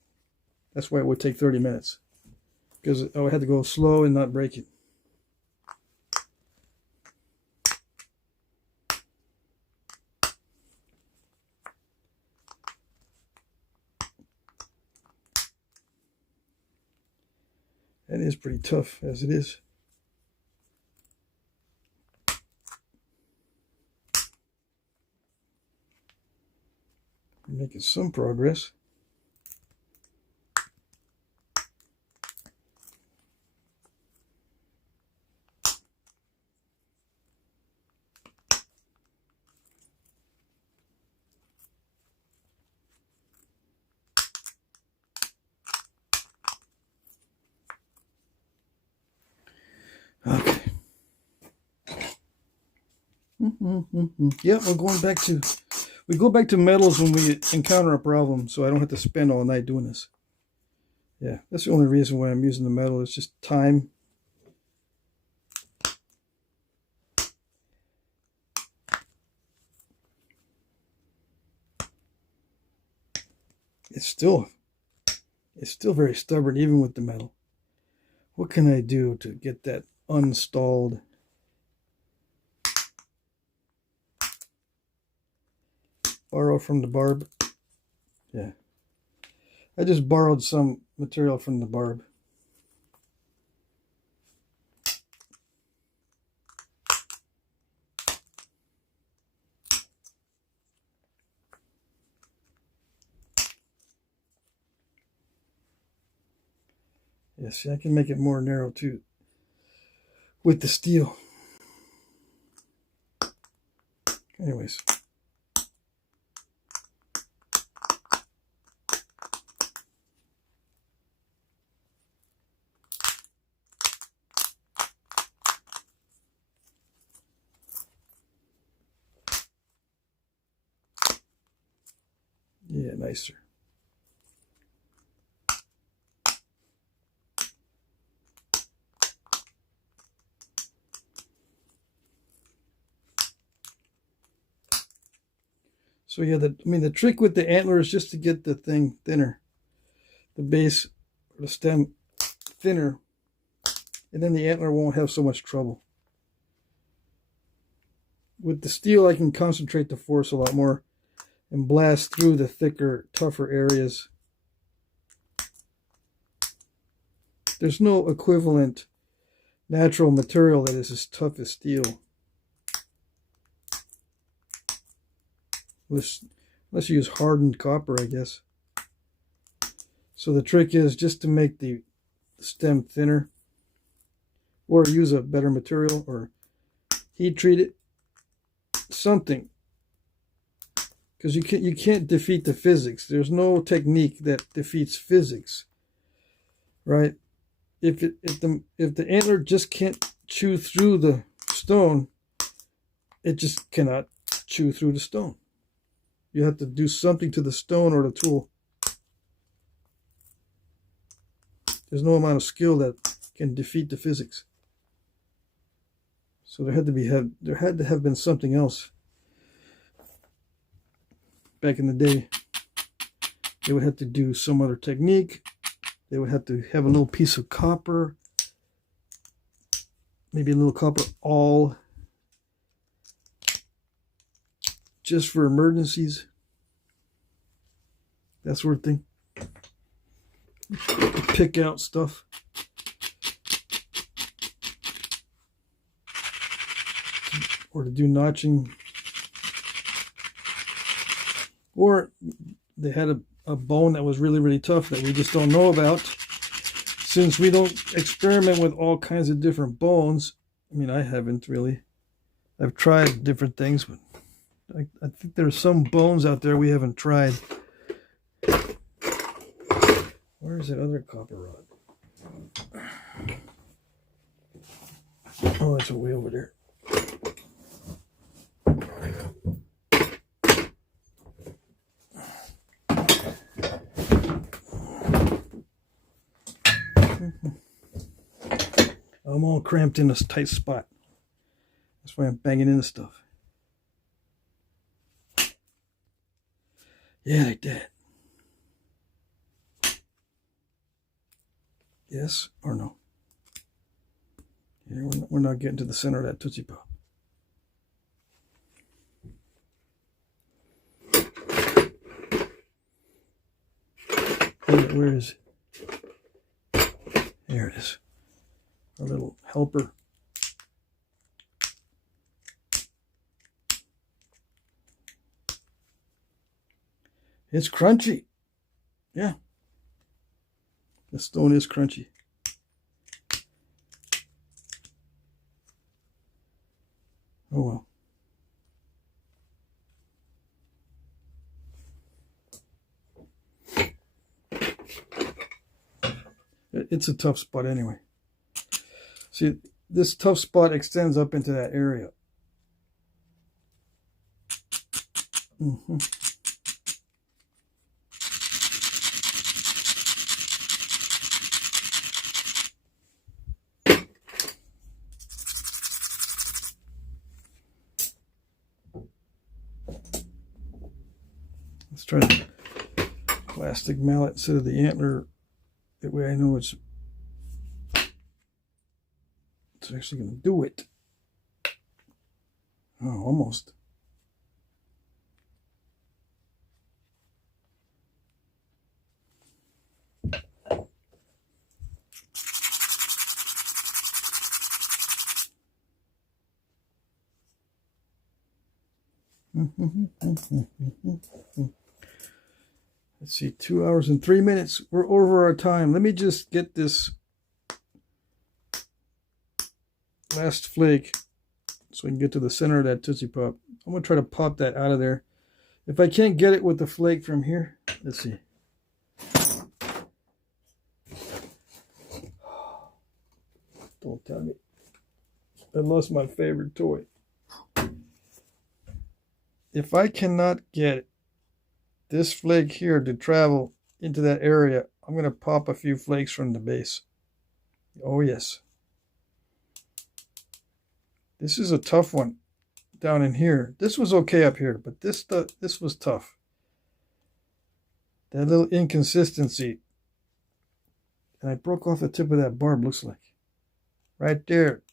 That's why it would take 30 minutes. Because I would have to go slow and not break it. That is pretty tough as it is. I'm making some progress. Okay. Yeah, we go back to metals when we encounter a problem, so I don't have to spend all night doing this. Yeah, that's the only reason why I'm using the metal. It's just time. It's still very stubborn even with the metal. What can I do to get that unstalled? Borrow from the barb. Yeah. I just borrowed some material from the barb. Yeah, see, I can make it more narrow too with the steel. Anyways. Yeah, nicer. So yeah, the trick with the antler is just to get the thing thinner, the base or the stem thinner, and then the antler won't have so much trouble. With the steel, I can concentrate the force a lot more and blast through the thicker, tougher areas. There's no equivalent natural material that is as tough as steel. Unless you use hardened copper, I guess. So the trick is just to make the stem thinner, or use a better material, or heat treat it, something. Because you can't defeat the physics. There's no technique that defeats physics. right? If the antler just can't chew through the stone, it just cannot chew through the stone. You have to do something to the stone or the tool. There's no amount of skill that can defeat the physics. So there had to have been something else. Back in the day, they would have to do some other technique. They would have to have a little piece of copper, maybe a little copper awl, just for emergencies. That sort of thing. Pick out stuff. Or to do notching. Or they had a bone that was really, really tough that we just don't know about. Since we don't experiment with all kinds of different bones. I mean, I haven't really. I've tried different things, but I think there's some bones out there we haven't tried. Where's that other copper rod? Oh, it's way over there. I'm all cramped in this tight spot. That's why I'm banging into stuff. Yeah, like that. Yes or no? Yeah, we're not getting to the center of that Tootsie Pop. Where is it? There it is. Our little helper. It's crunchy. Yeah. The stone is crunchy. Oh well. It's a tough spot anyway. See, this tough spot extends up into that area. Mm-hmm. Let's try the plastic mallet instead of the antler. That way I know it's actually going to do it. Oh, almost. Let's see, 2 hours and 3 minutes. We're over our time. Let me just get this last flake so we can get to the center of that Tootsie Pop. I'm going to try to pop that out of there. If I can't get it with the flake from here, let's see. Don't tell me. I lost my favorite toy. If I cannot get this flake here to travel into that area, I'm going to pop a few flakes from the base. Oh yes. This is a tough one down in here. This was okay up here, but this was tough. That little inconsistency. And I broke off the tip of that barb, looks like. Right there.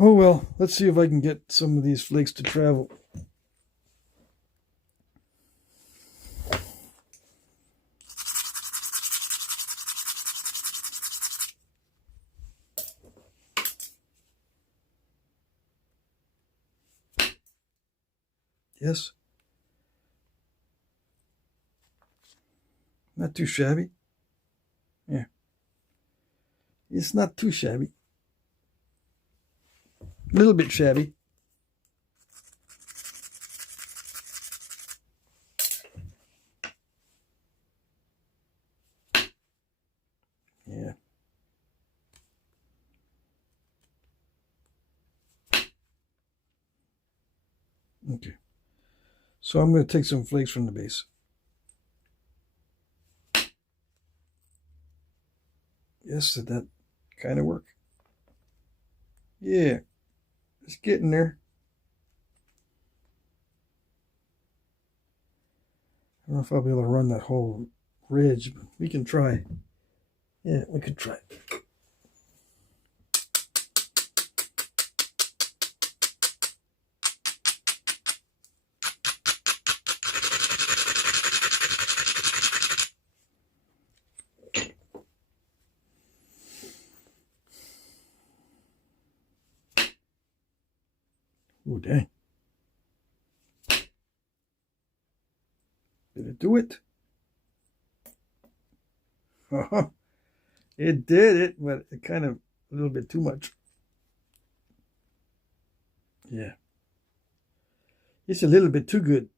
Oh well, let's see if I can get some of these flakes to travel. Yes. Not too shabby. Yeah. It's not too shabby. A little bit shabby. Okay. So I'm going to take some flakes from the base. Yes, did that kind of work? Yeah, it's getting there. I don't know if I'll be able to run that whole ridge, but we can try. Yeah, we could try. Oh, dang. Did it do it? It did it, but it kind of a little bit too much. Yeah. It's a little bit too good.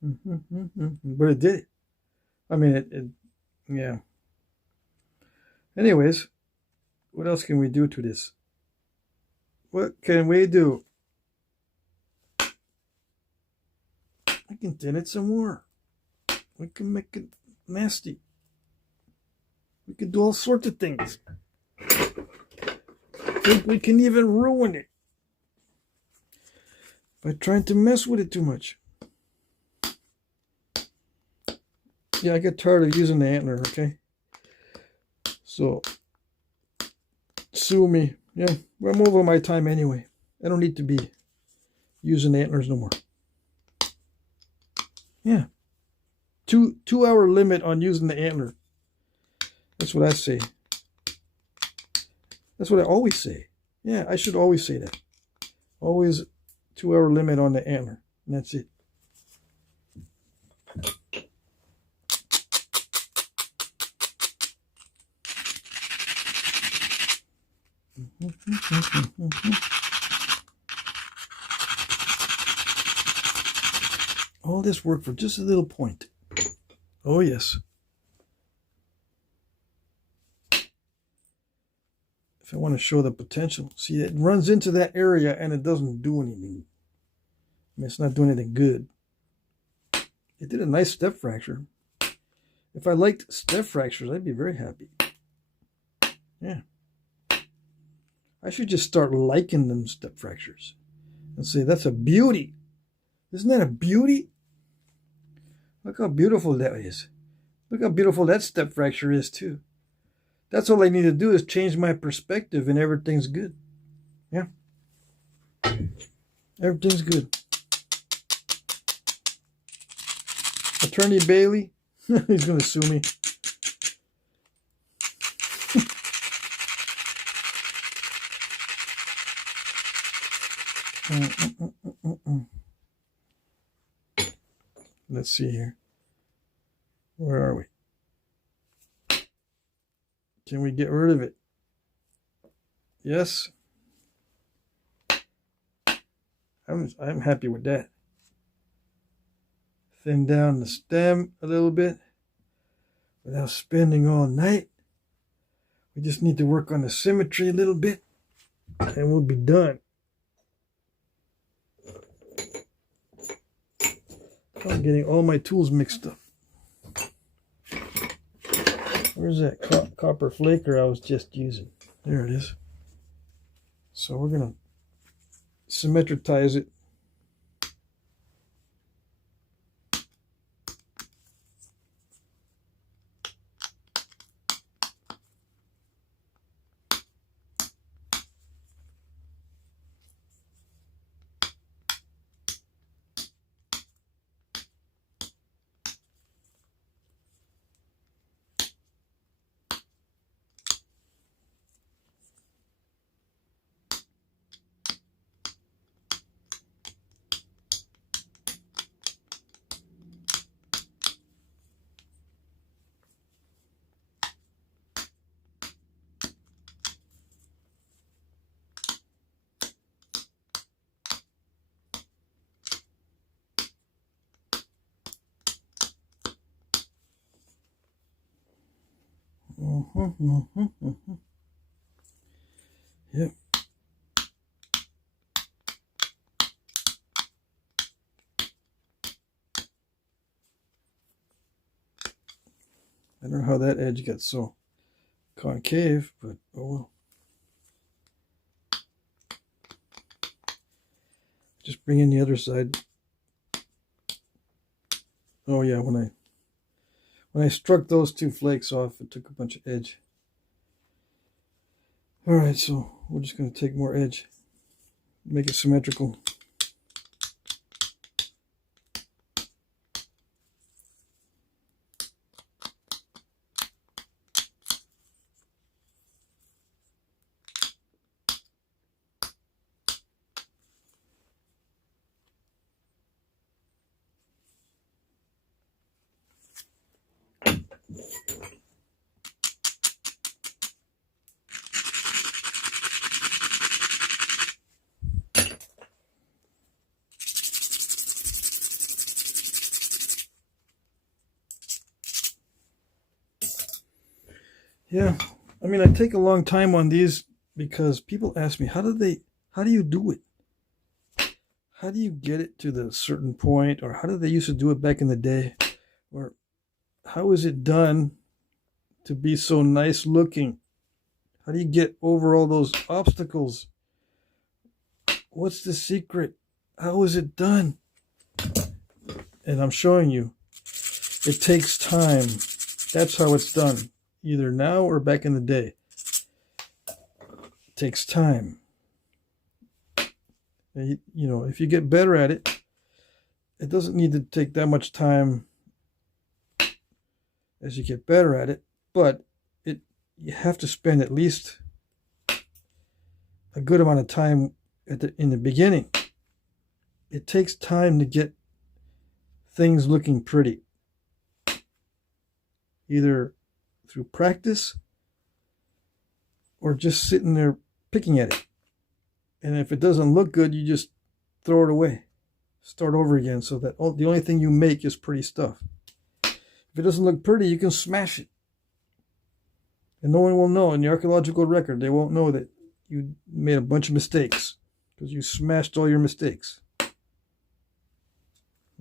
But it did it. I mean, it, yeah. Anyways, what else can we do to this? What can we do? I can thin it some more. We can make it nasty. We can do all sorts of things. I think we can even ruin it by trying to mess with it too much. Yeah, I get tired of using the antler, okay? So, sue me. Yeah, I'm over my time anyway. I don't need to be using antlers no more. Yeah. 2 hour limit on using the antler. That's what I say. That's what I always say. Yeah, I should always say that. Always 2 hour limit on the antler. And that's it. All this work for just a little point. Oh, yes. If I want to show the potential. See, it runs into that area and it doesn't do anything. I mean, it's not doing anything good. It did a nice step fracture. If I liked step fractures, I'd be very happy. Yeah. I should just start liking them step fractures and say, that's a beauty. Isn't that a beauty? Look how beautiful that is. Look how beautiful that step fracture is too. That's all I need to do is change my perspective and everything's good. Yeah. Everything's good. Attorney Bailey, he's going to sue me. Let's see here. Where are we? Can we get rid of it? Yes. I'm happy with that. Thin down the stem a little bit without spending all night. We just need to work on the symmetry a little bit and we'll be done. I'm getting all my tools mixed up. Where's that copper flaker I was just using? There it is. So we're going to symmetritize it. Yep. I don't know how that edge got so concave, but oh well. Just bring in the other side. Oh yeah, when I struck those two flakes off, it took a bunch of edge. All right, so we're just going to take more edge, make it symmetrical. Yeah, I mean, I take a long time on these because people ask me, how do you do it? How do you get it to the certain point? Or how did they used to do it back in the day? Or how is it done to be so nice looking? How do you get over all those obstacles? What's the secret? How is it done? And I'm showing you, it takes time. That's how it's done. Either now or back in the day. It takes time. And you know, if you get better at it, it doesn't need to take that much time as you get better at it, but you have to spend at least a good amount of time in the beginning. It takes time to get things looking pretty. Either through practice or just sitting there picking at it. And if it doesn't look good, you just throw it away. Start over again so that the only thing you make is pretty stuff. If it doesn't look pretty, you can smash it. And no one will know in the archaeological record. They won't know that you made a bunch of mistakes because you smashed all your mistakes.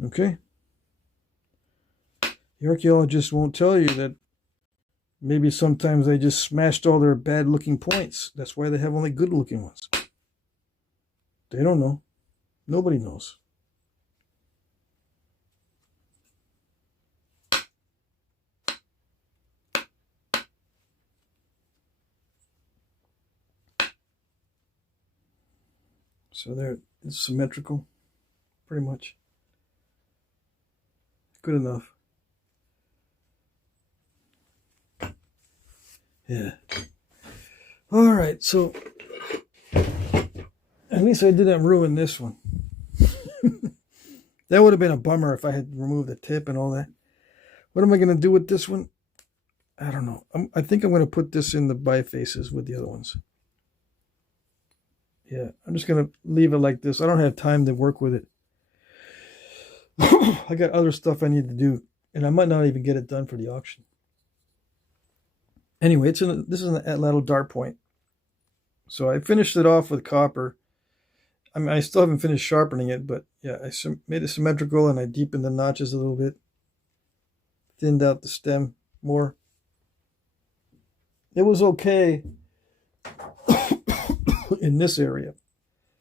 Okay? The archaeologists won't tell you that maybe sometimes they just smashed all their bad looking points. That's why they have only good looking ones. They don't know. Nobody knows. So there, it's symmetrical, pretty much. Good enough. Yeah. All right, so at least I didn't ruin this one. That would have been a bummer if I had removed the tip and all that. What am I going to do with this one? I don't know. I think I'm going to put this in the bifaces with the other ones. Yeah, I'm just going to leave it like this. I don't have time to work with it. I got other stuff I need to do, and I might not even get it done for the auction. Anyway, this is an little dart point. So I finished it off with copper. I mean, I still haven't finished sharpening it, but yeah, I made it symmetrical and I deepened the notches a little bit. Thinned out the stem more. It was okay in this area.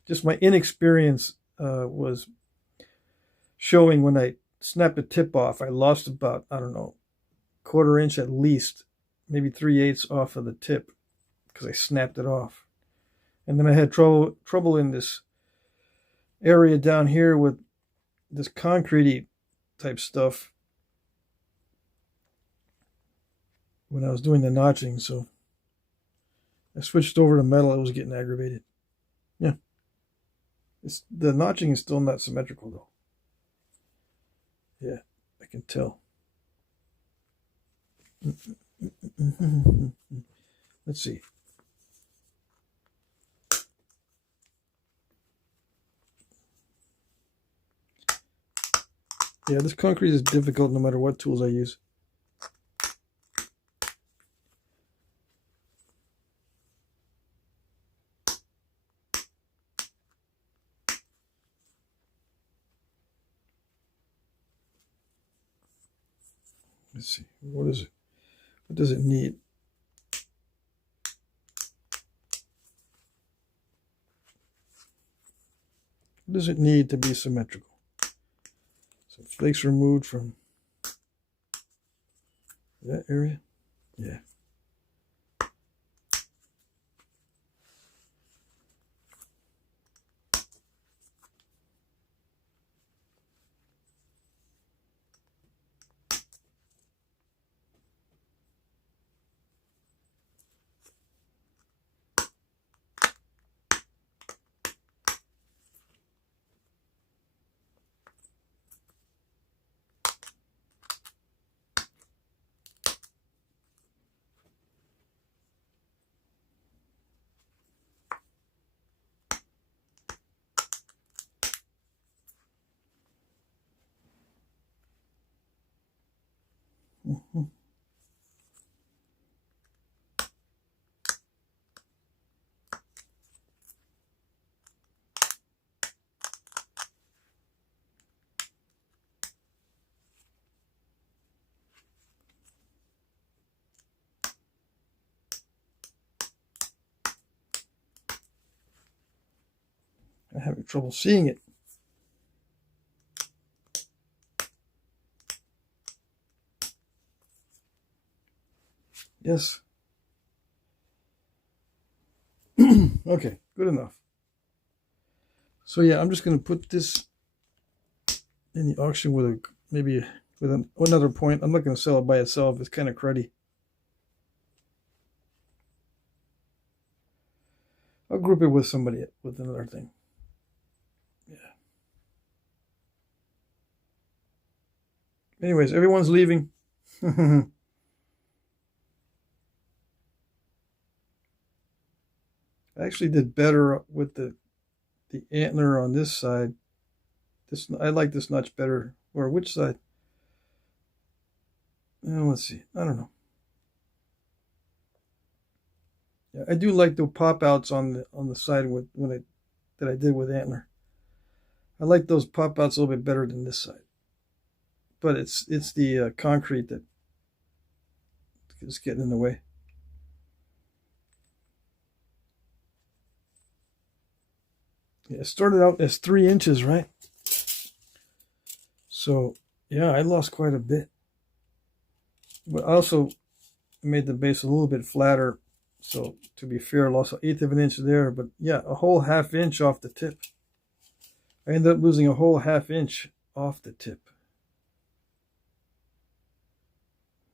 Just my inexperience was showing when I snapped the tip off. I lost about, I don't know, 1/4 inch at least, maybe 3/8 off of the tip because I snapped it off. And then I had trouble in this area down here with this concrete type stuff when I was doing the notching, so I switched over to metal. It was getting aggravated. Yeah. The notching is still not symmetrical though. Yeah, I can tell. Let's see. Yeah, this concrete is difficult no matter what tools I use. Let's see, what is it? What does it need? What does it need to be symmetrical? So flakes removed from that area. Yeah. Mm-hmm. I'm having trouble seeing it. Yes. Okay, good enough. So yeah, I'm just going to put this in the auction with a maybe with another point. I'm not going to sell it by itself. It's kind of cruddy. I'll group it with somebody with another thing. Yeah. Anyways, everyone's leaving. I actually did better with the antler on this side. I like this notch better. Or which side? Let's see. I don't know. Yeah, I do like the pop outs on the side that I did with antler. I like those pop outs a little bit better than this side. But it's the concrete that is getting in the way. Yeah, it started out as 3 inches, right? So, yeah, I lost quite a bit. But I also made the base a little bit flatter. So, to be fair, I lost 1/8 of an inch there. But, yeah, a whole 1/2 inch off the tip. I ended up losing a whole 1/2 inch off the tip.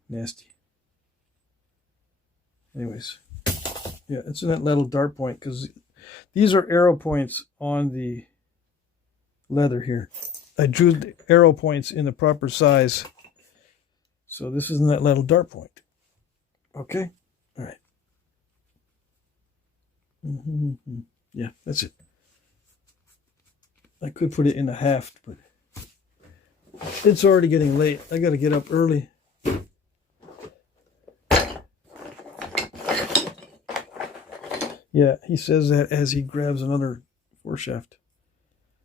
Nasty. Anyways, yeah, it's in that little dart point because these are arrow points on the leather here. I drew the arrow points in the proper size. So this is in that little dart point. Okay? All right. Yeah, that's it. I could put it in a haft, but it's already getting late. I got to get up early. Yeah, he says that as he grabs another foreshaft.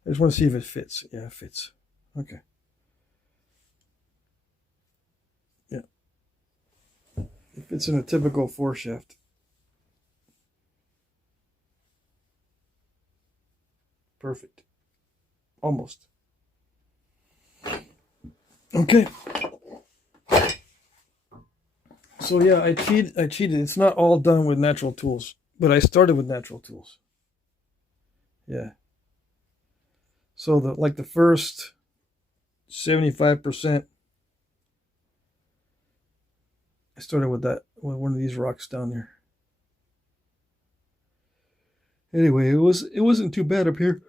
I just want to see if it fits. Yeah, it fits. Okay. Yeah. It fits in a typical foreshaft. Perfect. Almost. Okay. So yeah, I cheated. It's not all done with natural tools, but I started with natural tools. Yeah. So the first 75%, I started with one of these rocks down there. Anyway, it wasn't too bad up here.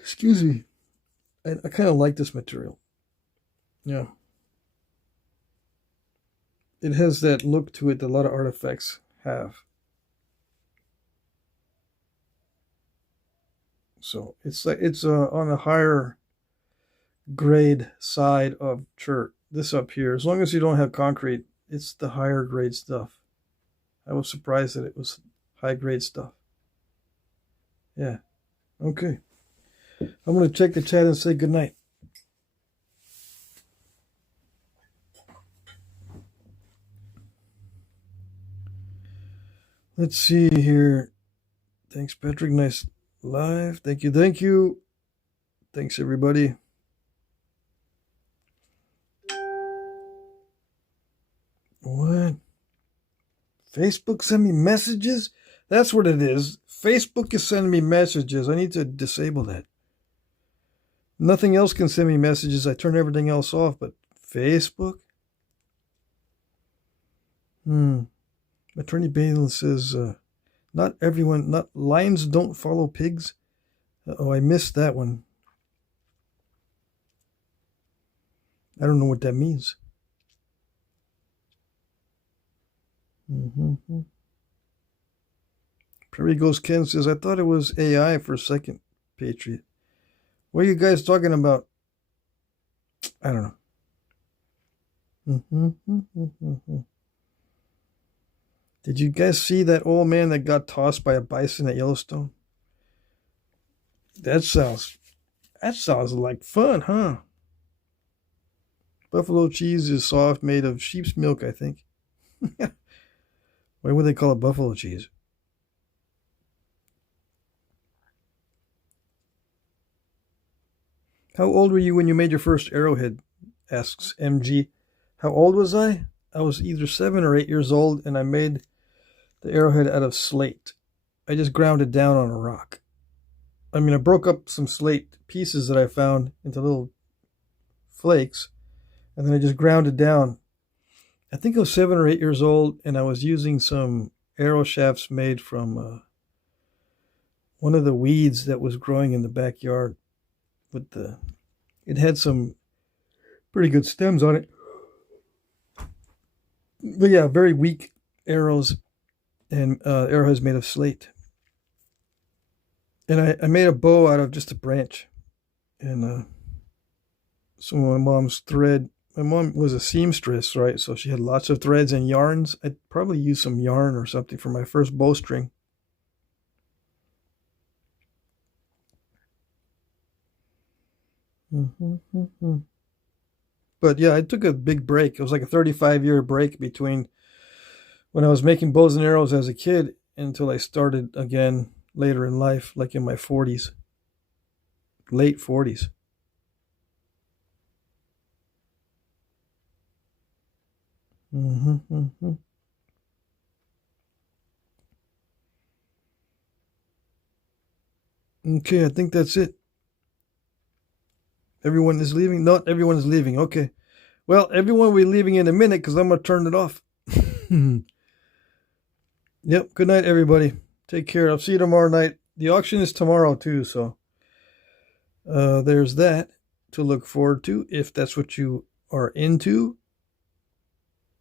Excuse me. I kind of like this material. Yeah. It has that look to it that a lot of artifacts have. So it's on a higher grade side of chert. This up here, as long as you don't have concrete, it's the higher grade stuff. I was surprised that it was high grade stuff. Yeah. Okay. I'm going to check the chat and say goodnight. Let's see here. Thanks, Patrick. Nice live. Thank you. Thank you. Thanks, everybody. What? Facebook send me messages? That's what it is. Facebook is sending me messages. I need to disable that. Nothing else can send me messages. I turn everything else off, but Facebook? Attorney Bailey says, not lions don't follow pigs. Oh, I missed that one. I don't know what that means. Prairie Ghost Ken says, I thought it was AI for a second, Patriot. What are you guys talking about? I don't know. Did you guys see that old man that got tossed by a bison at Yellowstone? That sounds like fun, huh? Buffalo cheese is soft, made of sheep's milk, I think. Why would they call it buffalo cheese? How old were you when you made your first arrowhead? Asks MG. How old was I? I was either 7 or 8 years old, and I made the arrowhead out of slate. I just ground it down on a rock. I broke up some slate pieces that I found into little flakes, and then I just ground it down. I think I was 7 or 8 years old, and I was using some arrow shafts made from one of the weeds that was growing in the backyard. It had some pretty good stems on it. But yeah, very weak arrows, and arrowheads made of slate. And I made a bow out of just a branch, and some of my mom's thread. My mom was a seamstress, right? So she had lots of threads and yarns. I'd probably use some yarn or something for my first bowstring. But yeah, I took a big break. It was like a 35-year break between when I was making bows and arrows as a kid until I started again later in life, like in my 40s, late 40s. Okay, I think that's it. Everyone is leaving? Not everyone is leaving. Okay. Well, everyone will be leaving in a minute because I'm going to turn it off. Yep. Good night, everybody. Take care. I'll see you tomorrow night. The auction is tomorrow, too. So there's that to look forward to if that's what you are into.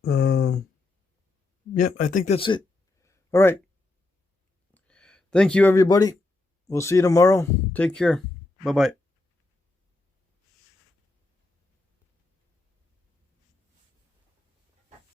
Yep. I think that's it. All right. Thank you, everybody. We'll see you tomorrow. Take care. Bye-bye.